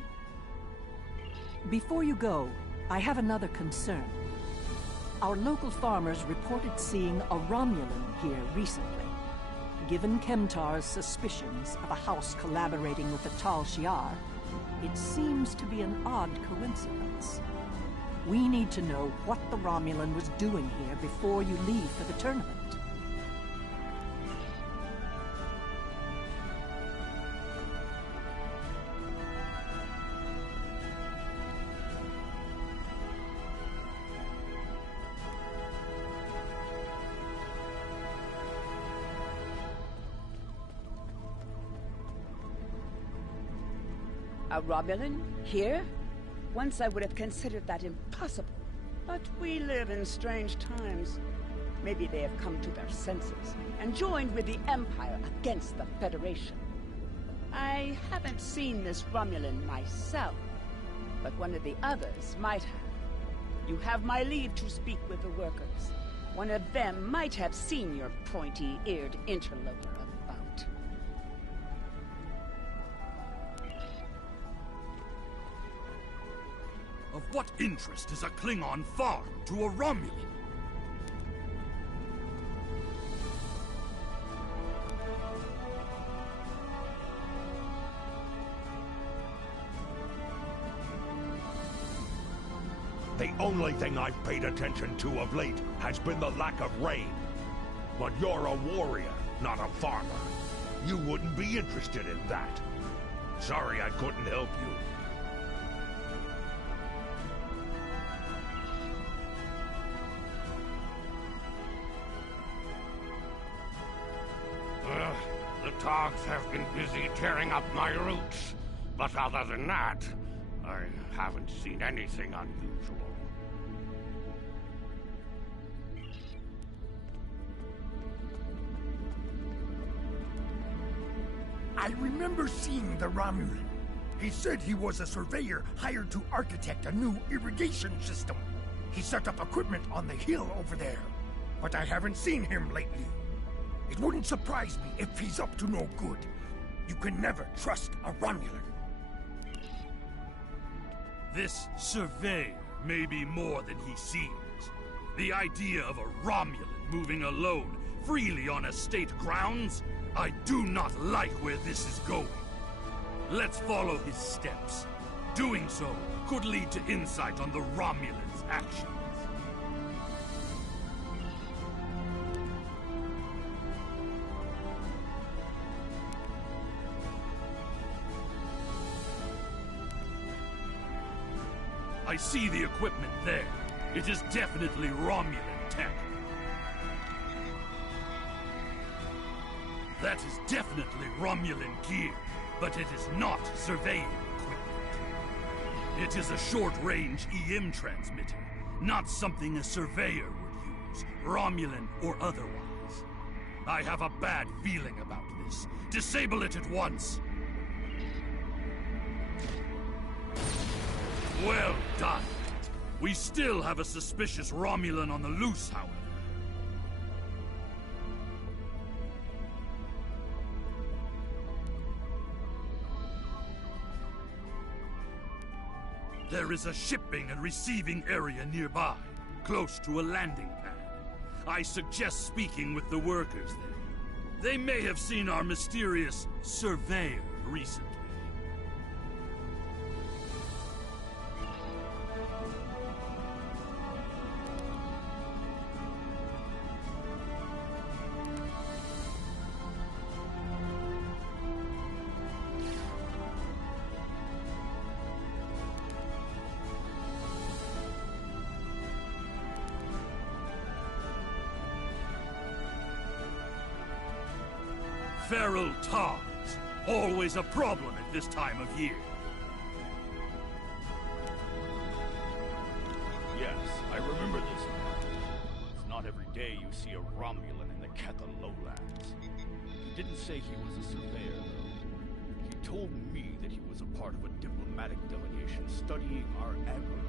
Before you go, I have another concern. Our local farmers reported seeing a Romulan here recently. Given Kemtar's suspicions of a house collaborating with the Tal Shiar, it seems to be an odd coincidence. We need to know what the Romulan was doing here before you leave for the tournament. A Romulan? Here? Once I would have considered that impossible. But we live in strange times. Maybe they have come to their senses and joined with the Empire against the Federation. I haven't seen this Romulan myself, but one of the others might have. You have my leave to speak with the workers. One of them might have seen your pointy-eared interloper about. Of what interest is a Klingon farm to a Romulan? The only thing I've paid attention to of late has been the lack of rain. But you're a warrior, not a farmer. You wouldn't be interested in that. Sorry I couldn't help you. The Togs have been busy tearing up my roots, but other than that, I haven't seen anything unusual. I remember seeing the Romulan. He said he was a surveyor hired to architect a new irrigation system. He set up equipment on the hill over there, but I haven't seen him lately. It wouldn't surprise me if he's up to no good. You can never trust a Romulan. This surveyor may be more than he seems. The idea of a Romulan moving alone, freely on estate grounds? I do not like where this is going. Let's follow his steps. Doing so could lead to insight on the Romulan's actions. I see the equipment there. It is definitely Romulan tech. That is definitely Romulan gear, but it is not surveying equipment. It is a short-range EM transmitter, not something a surveyor would use, Romulan or otherwise. I have a bad feeling about this. Disable it at once! Well done. We still have a suspicious Romulan on the loose, however. There is a shipping and receiving area nearby, close to a landing pad. I suggest speaking with the workers there. They may have seen our mysterious surveyor recently. Feral Tars. Always a problem at this time of year. Yes, I remember this man. It's not every day you see a Romulan in the Ketha lowlands. He didn't say he was a surveyor, though. He told me that he was a part of a diplomatic delegation studying our agriculture.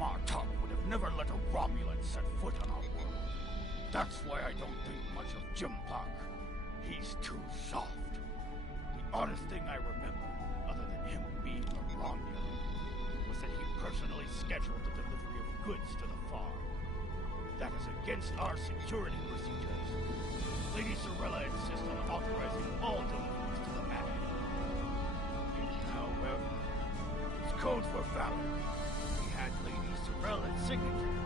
Martok would have never let a Romulan set foot on our world. That's why I don't think much of Jimpak. He's too soft. The oddest thing I remember, other than him being a Romulan, was that he personally scheduled the delivery of goods to the farm. That is against our security procedures. Lady Sorella insists on authorizing all deliveries to the man. However, his codes were valid. He had Lady Sorella's signature,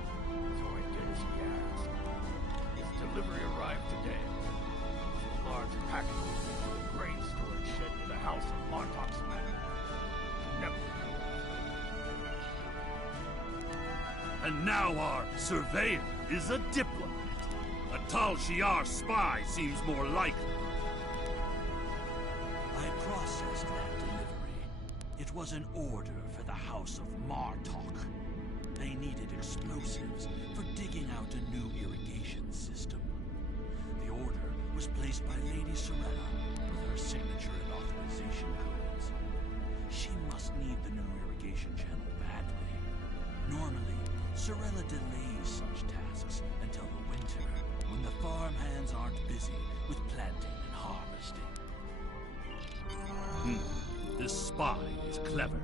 so I did as he asked. His delivery arrived today. Two large packages into the grain storage shed near the house of Martok's man. Never. And now our surveyor is a diplomat. A Tal Shiar spy seems more likely. I processed that delivery. It was an order for the House of Martok. They needed explosives for digging out a new irrigation system. The order was placed by Lady Sorella with her signature and authorization codes. She must need the new irrigation channel badly. Normally, Sorella delays such tasks until the winter, when the farm hands aren't busy with planting and harvesting. This spy is clever,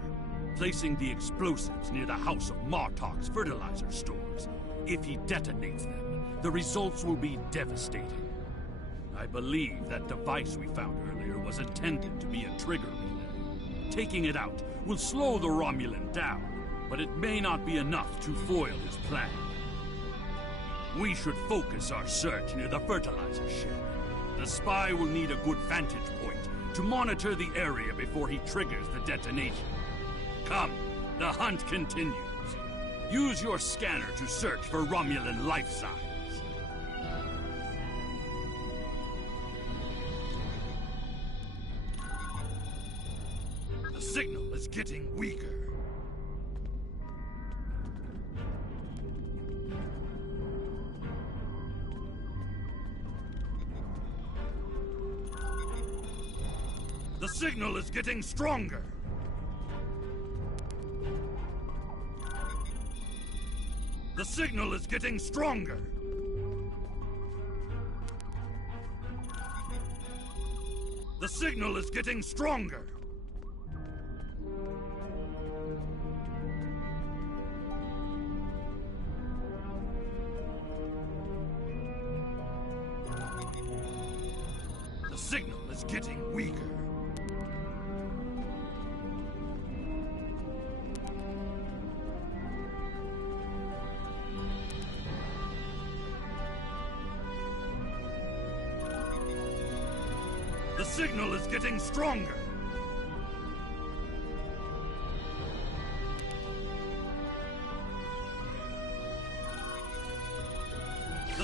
placing the explosives near the House of Martok's fertilizer stores. If he detonates them, the results will be devastating. I believe that device we found earlier was intended to be a trigger relay. Taking it out will slow the Romulan down, but it may not be enough to foil his plan. We should focus our search near the fertilizer shed. The spy will need a good vantage point to monitor the area before he triggers the detonation. Come, the hunt continues. Use your scanner to search for Romulan life signs. The signal is getting weaker. The signal is getting stronger. The signal is getting stronger. The signal is getting stronger. The signal is getting weaker. The signal is getting stronger.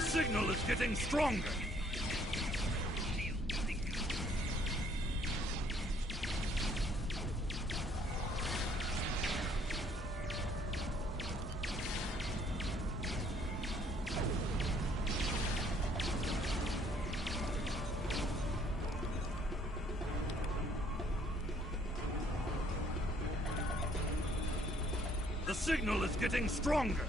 signal is getting stronger! The signal is getting stronger!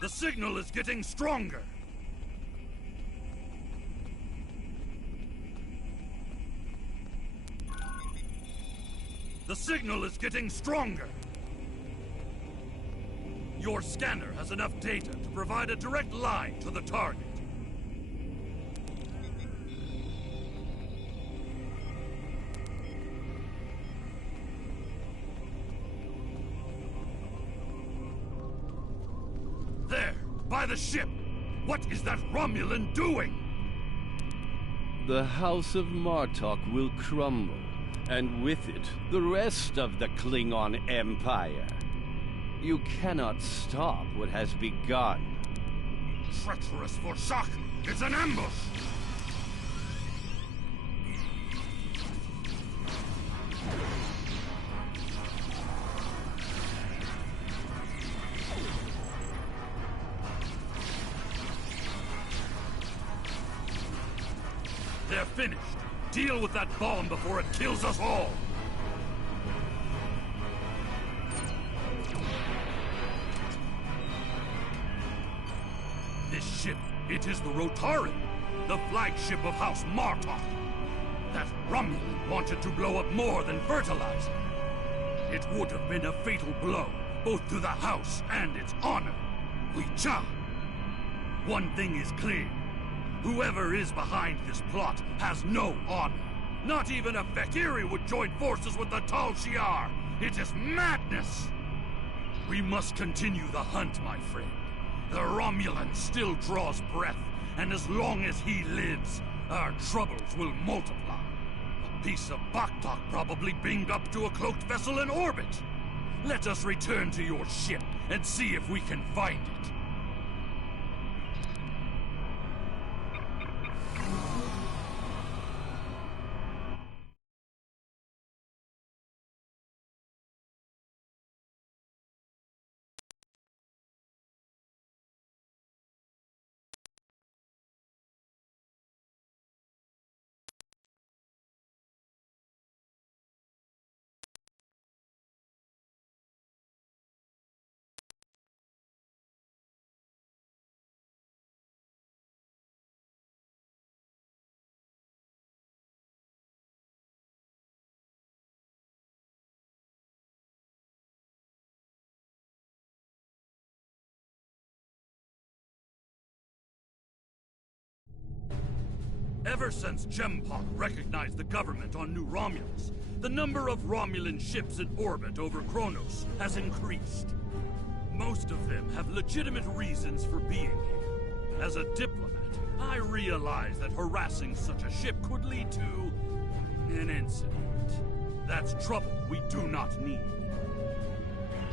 The signal is getting stronger! The signal is getting stronger! Your scanner has enough data to provide a direct line to the target. By the ship! What is that Romulan doing? The House of Martok will crumble, and with it, the rest of the Klingon Empire. You cannot stop what has begun. Treacherous Vorsak! It's an ambush! They're finished. Deal with that bomb before it kills us all. This ship, it is the Rotari, the flagship of House Martok. That Romulan wanted to blow up more than fertilizer. It would have been a fatal blow, both to the House and its honor. Wicha. One thing is clear. Whoever is behind this plot has no honor. Not even a Fekiri would join forces with the Tal Shiar. It is madness! We must continue the hunt, my friend. The Romulan still draws breath, and as long as he lives, our troubles will multiply. A piece of Baktok probably beamed up to a cloaked vessel in orbit. Let us return to your ship and see if we can find it. Ever since Gempok recognized the government on New Romulus, the number of Romulan ships in orbit over Kronos has increased. Most of them have legitimate reasons for being here. As a diplomat, I realize that harassing such a ship could lead to an incident. That's trouble we do not need.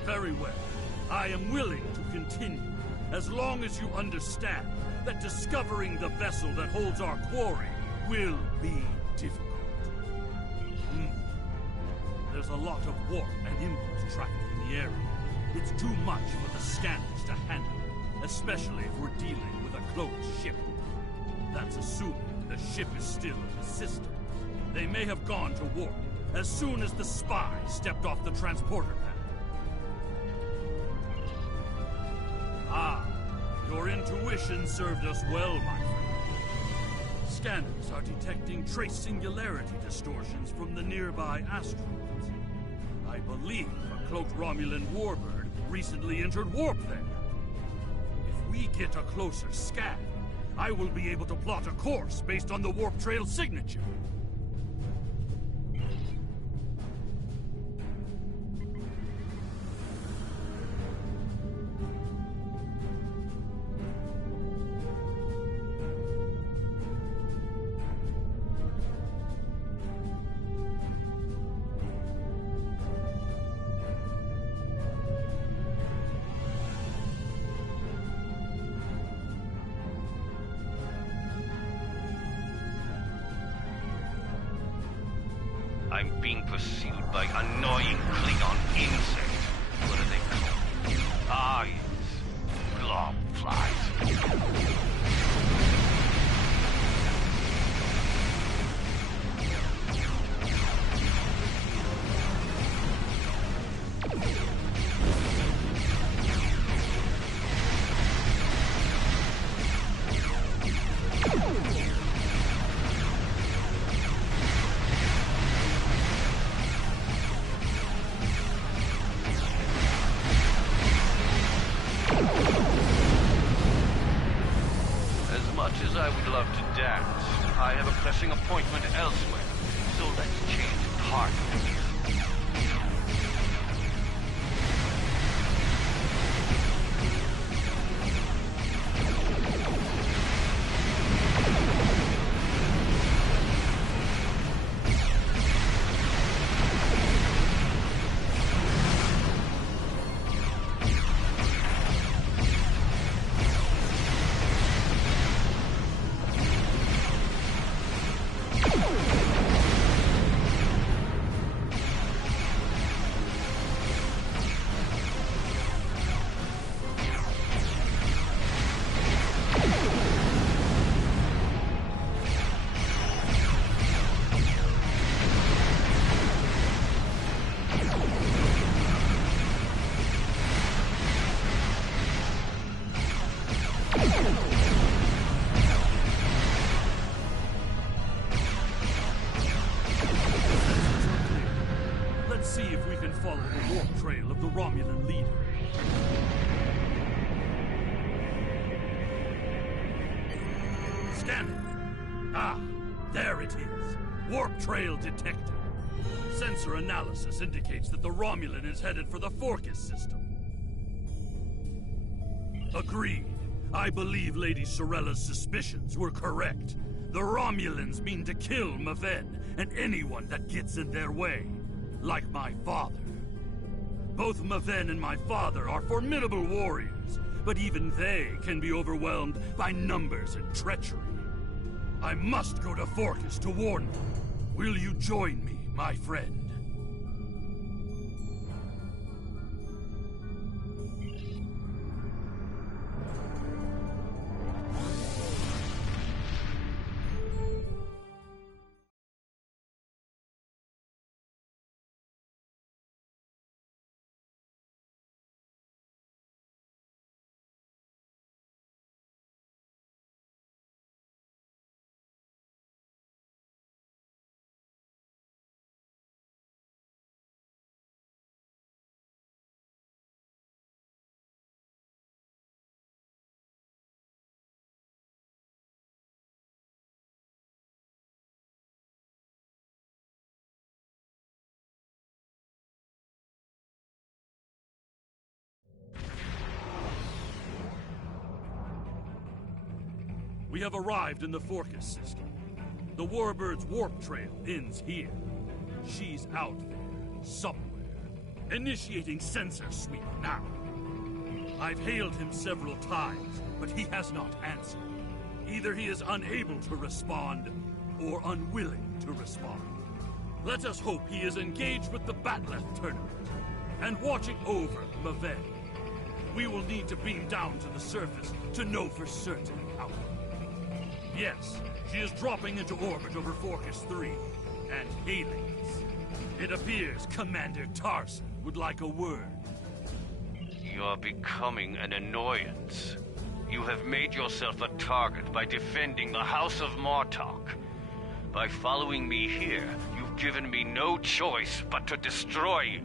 Very well. I am willing to continue, as long as you understand that discovering the vessel that holds our quarry will be difficult. There's a lot of warp and impulse traffic in the area. It's too much for the scanners to handle, especially if we're dealing with a closed ship. That's assuming the ship is still in the system. They may have gone to warp as soon as the spy stepped off the transporter pad. Ah, your intuition served us well, my friend. Scanners are detecting trace singularity distortions from the nearby asteroids. I believe a cloaked Romulan warbird recently entered warp there. If we get a closer scan, I will be able to plot a course based on the warp trail signature. I'm being pursued by annoying Klingon insects. What are they called? Ah, yes. Glob flies. As much as I would love to dance, I have a pressing appointment elsewhere, so let's change partners. Let's see if we can follow the warp trail of the Romulan leader. Scanning. Ah, there it is. Warp trail detected. Sensor analysis indicates that the Romulan is headed for the Forcus system. Agreed. I believe Lady Sorella's suspicions were correct. The Romulans mean to kill Maven and anyone that gets in their way. Like my father. Both Maven and my father are formidable warriors, but even they can be overwhelmed by numbers and treachery. I must go to Forcus to warn them. Will you join me, my friend? We have arrived in the Forcus system. The Warbird's warp trail ends here. She's out there, somewhere. Initiating sensor sweep now. I've hailed him several times, but he has not answered. Either he is unable to respond, or unwilling to respond. Let us hope he is engaged with the Batleth tournament, and watching over Maven. We will need to beam down to the surface to know for certain how. Yes, she is dropping into orbit over Forcus 3, and hailing us. It appears Commander Tarson would like a word. You're becoming an annoyance. You have made yourself a target by defending the House of Martok. By following me here, you've given me no choice but to destroy you.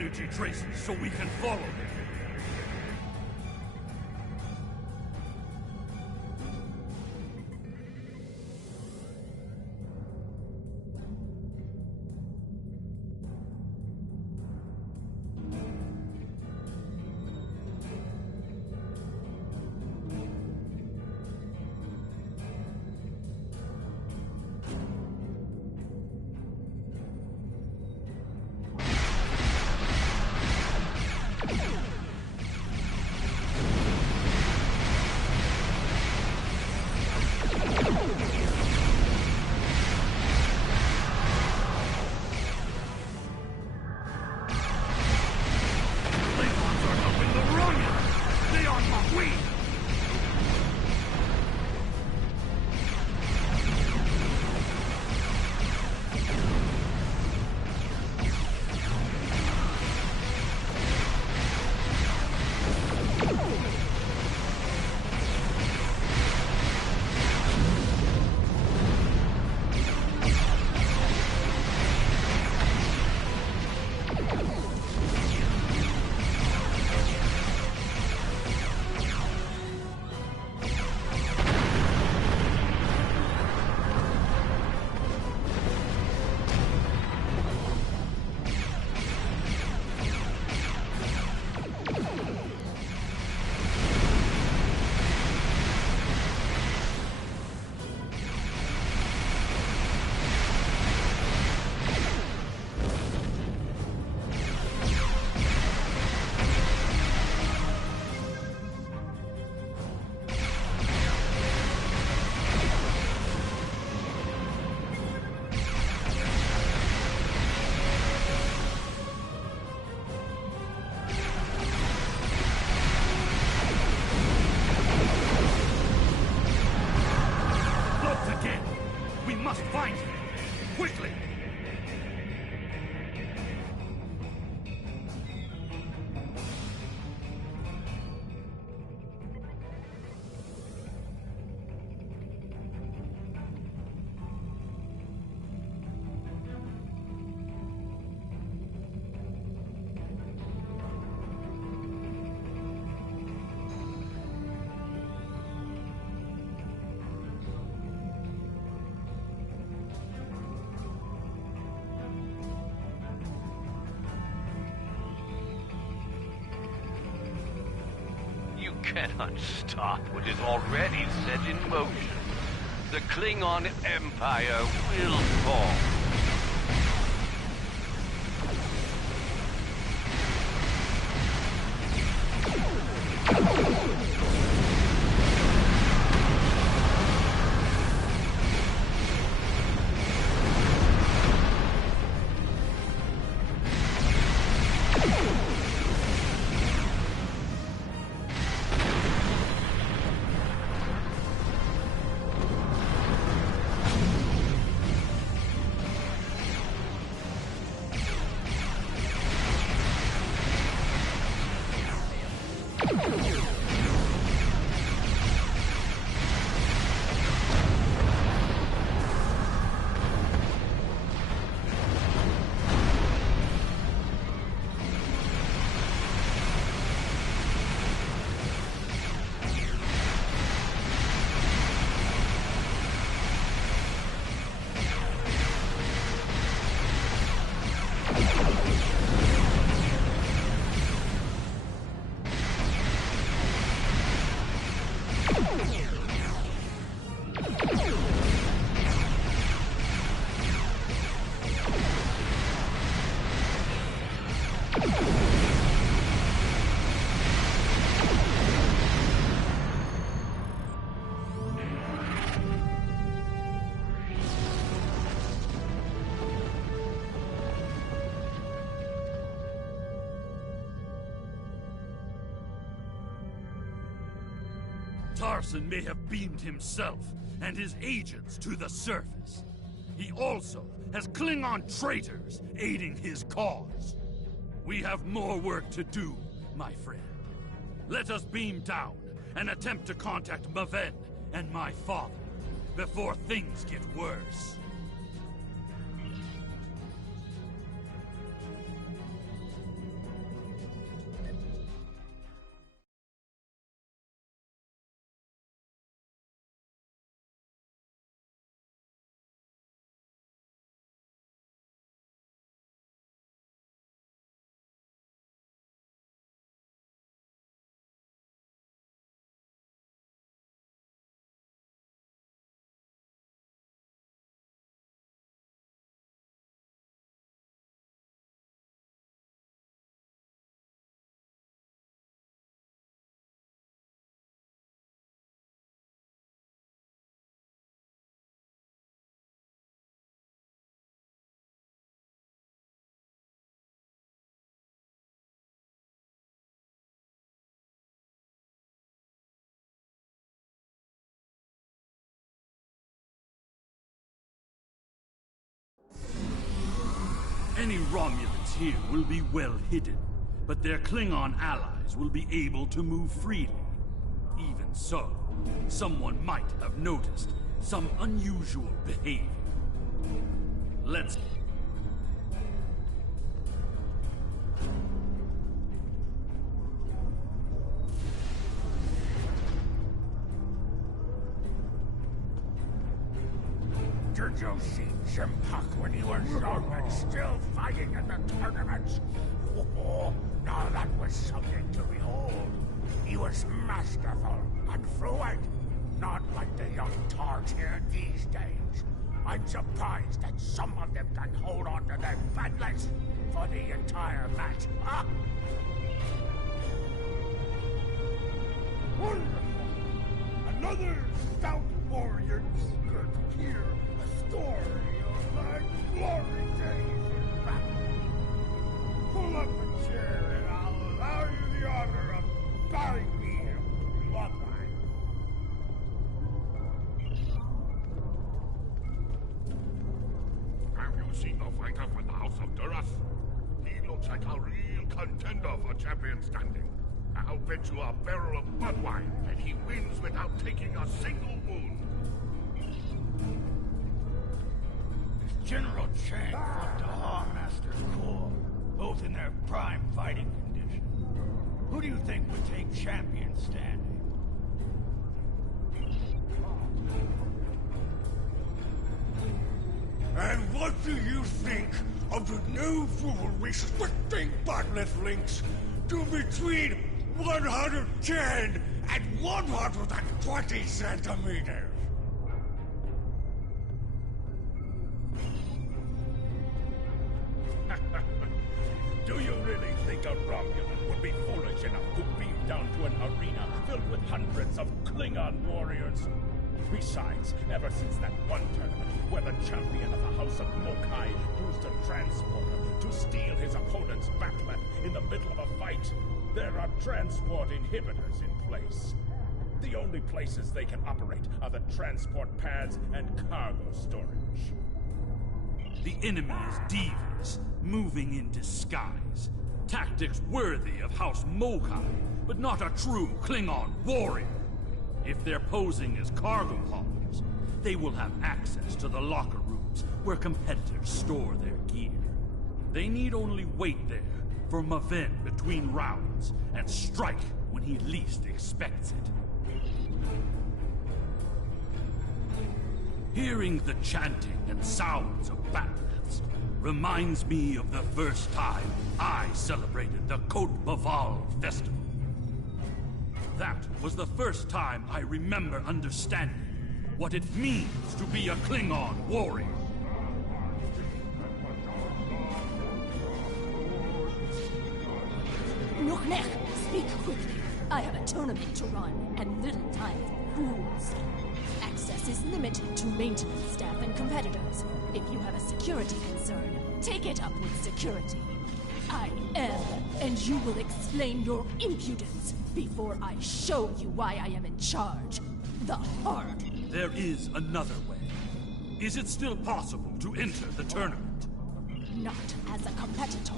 energy traces so we can follow them. Cannot stop what is already set in motion. The Klingon Empire will fall. Tarson may have beamed himself and his agents to the surface. He also has Klingon traitors aiding his cause. We have more work to do, my friend. Let us beam down and attempt to contact Maven and my father before things get worse. Many Romulans here will be well hidden, but their Klingon allies will be able to move freely. Even so, someone might have noticed some unusual behavior. Let's... Did you see Jim Puck when he was young and still fighting in the tournaments? Oh, now that was something to behold. He was masterful and fluent, not like the young tarts here these days. I'm surprised that some of them can hold on to their badness for the entire match. Ah! Wonderful! Another stout warrior eager to hear a story of my glory days in battle. Pull up a chair and I'll allow you the honor of bowing me a bloodline. Have you seen the fighter for the House of Duras? He looks like a real contender for champion standing. I'll bet you a barrel of blood wine that he wins without taking a single wound. General Chang fought the Han Master's Corps, both in their prime fighting condition. Who do you think would take champion standing? And what do you think of the new rule restricting botnet links to between 110 and 120 centimeters? Do you really think a Romulan would be foolish enough to beam down to an arena filled with hundreds of Klingon warriors? Besides, ever since that one tournament where the champion of the House of Mokai used a transporter to steal his opponent's bat'leth in the middle of a fight, there are transport inhibitors in place. The only places they can operate are the transport pads and cargo storage. The enemy is devious, moving in disguise. Tactics worthy of House Mokai, but not a true Klingon warrior. If they're posing as cargo haulers, they will have access to the locker rooms where competitors store their gear. They need only wait there for Maven between rounds and strike when he least expects it. Hearing the chanting and sounds of bat'leths reminds me of the first time I celebrated the Côte Baval festival. That was the first time I remember understanding what it means to be a Klingon warrior. Nuchnech, speak quickly. I have a tournament to run and little time for fools. Access is limited to maintenance staff and competitors. If you have a security concern, take it up with security. I am, and you will explain your impudence before I show you why I am in charge. The Heart. There is another way. Is it still possible to enter the tournament? Not as a competitor,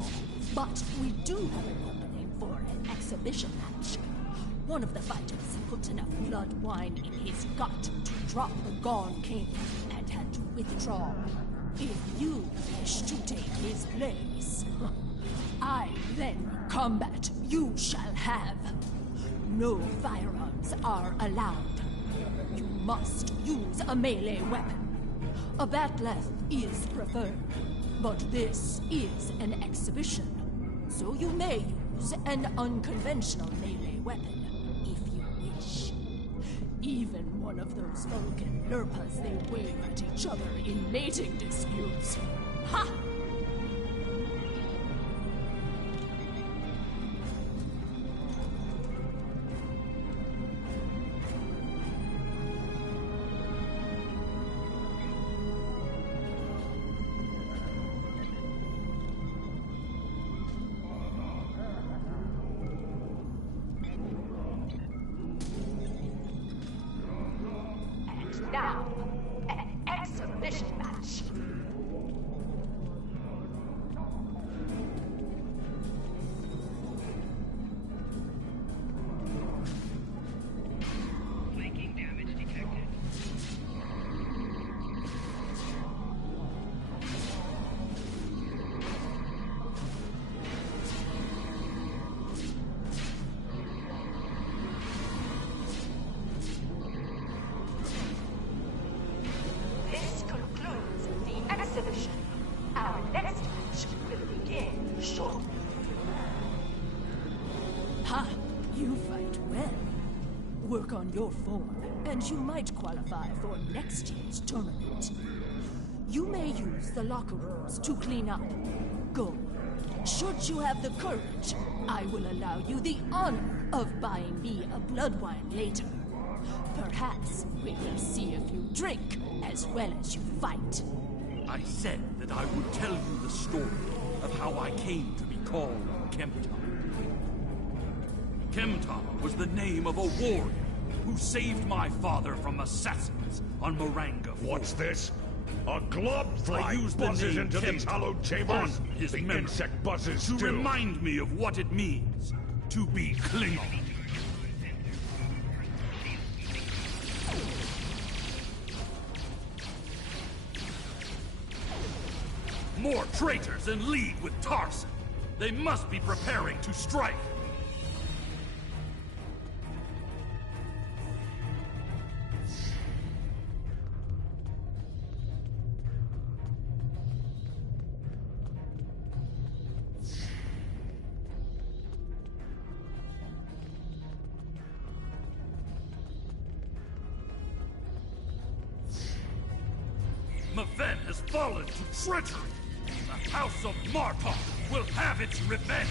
but we do have an opening for an exhibition match. One of the fighters put enough blood wine in his gut to drop the Gone King and had to withdraw. If you wish to take his place, I then combat you shall have. No firearms are allowed. You must use a melee weapon. A bat'leth is preferred, but this is an exhibition, so you may use an unconventional melee weapon if you wish. Even one of those Vulcan lurpas they wave at each other in mating disputes. Ha! Now, an exhibition match. work on your form, and you might qualify for next year's tournament. You may use the locker rooms to clean up. Go. Should you have the courage, I will allow you the honor of buying me a blood wine later. Perhaps we will see if you drink as well as you fight. I said that I would tell you the story of how I came to be called Kemptar. Kemptar was the name of a warrior who saved my father from assassins on Maranga. What's this? A glob fly buzzes into these hallowed chambers? On his the memory, insect buzzes to still. remind me of what it means to be Klingon. More traitors in league with Tarson. They must be preparing to strike. Maven has fallen to treachery. The House of Martok will have its revenge.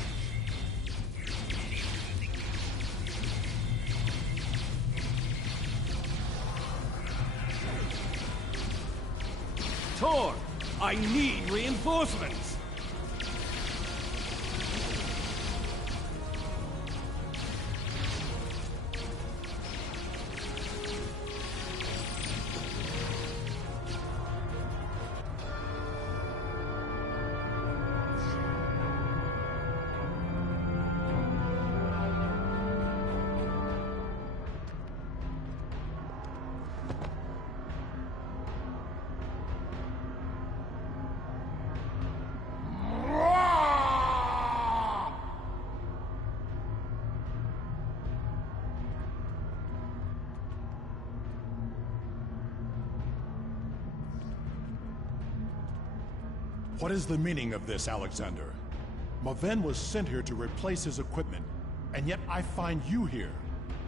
Tor, I need reinforcements. What is the meaning of this, Alexander? Maven was sent here to replace his equipment, and yet I find you here,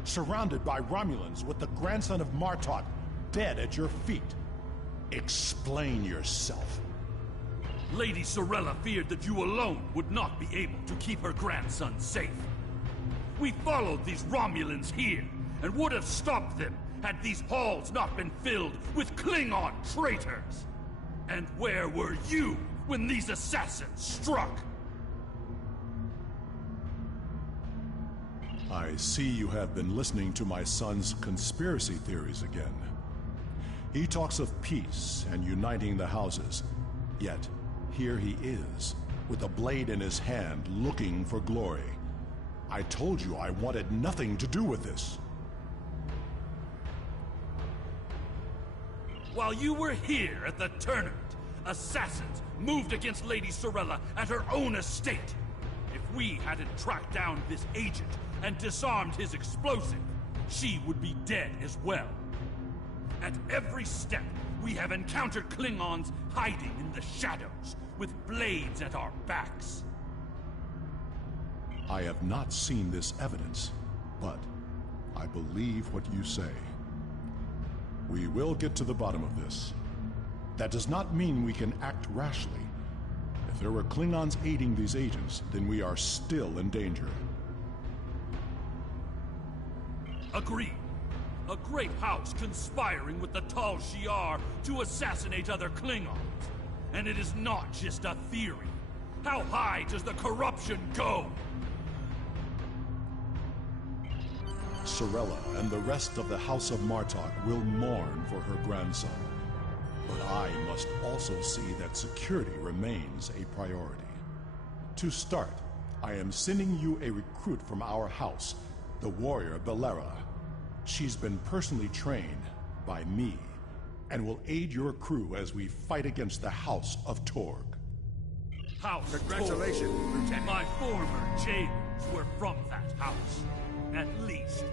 surrounded by Romulans with the grandson of Martok dead at your feet. Explain yourself. Lady Sorella feared that you alone would not be able to keep her grandson safe. We followed these Romulans here, and would have stopped them had these halls not been filled with Klingon traitors. And where were you when these assassins struck? I see you have been listening to my son's conspiracy theories again. He talks of peace and uniting the houses, yet here he is, with a blade in his hand, looking for glory. I told you I wanted nothing to do with this. While you were here at the tournament, assassins moved against Lady Sorella at her own estate. If we hadn't tracked down this agent and disarmed his explosive, she would be dead as well. At every step, we have encountered Klingons hiding in the shadows, with blades at our backs. I have not seen this evidence, but I believe what you say. We will get to the bottom of this. That does not mean we can act rashly. If there were Klingons aiding these agents, then we are still in danger. Agreed. A great house conspiring with the Tal Shiar to assassinate other Klingons. And it is not just a theory. How high does the corruption go? Sorella and the rest of the House of Martok will mourn for her grandson. But I must also see that security remains a priority. To start, I am sending you a recruit from our house, the warrior Belera. She's been personally trained by me, and will aid your crew as we fight against the House of Torg. House Congratulations, Torg. Lieutenant. My former jailers were from that house. At least,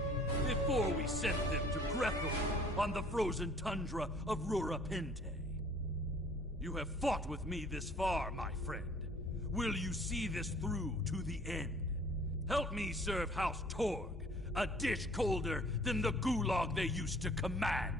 before we sent them to Grethel on the frozen tundra of Rurapente. You have fought with me this far, my friend. Will you see this through to the end? Help me serve House Torg A dish colder than the gulag they used to command.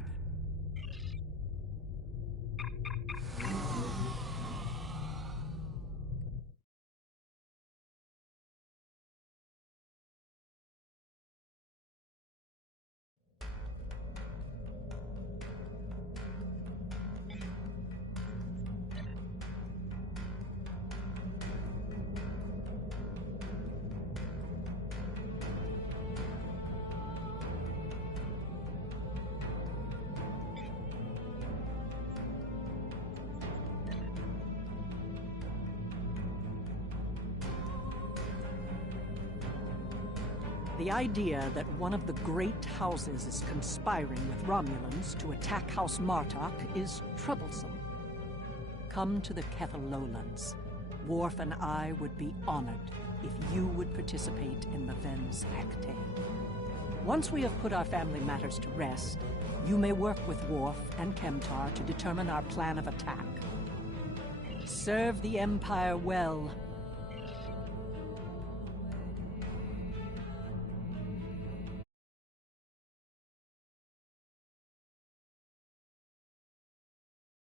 The idea that one of the great houses is conspiring with Romulans to attack House Martok is troublesome. Come to the Kethel Lowlands. Worf and I would be honored if you would participate in the Vens Hecte. Once we have put our family matters to rest, you may work with Worf and Kemtar to determine our plan of attack. Serve the Empire well,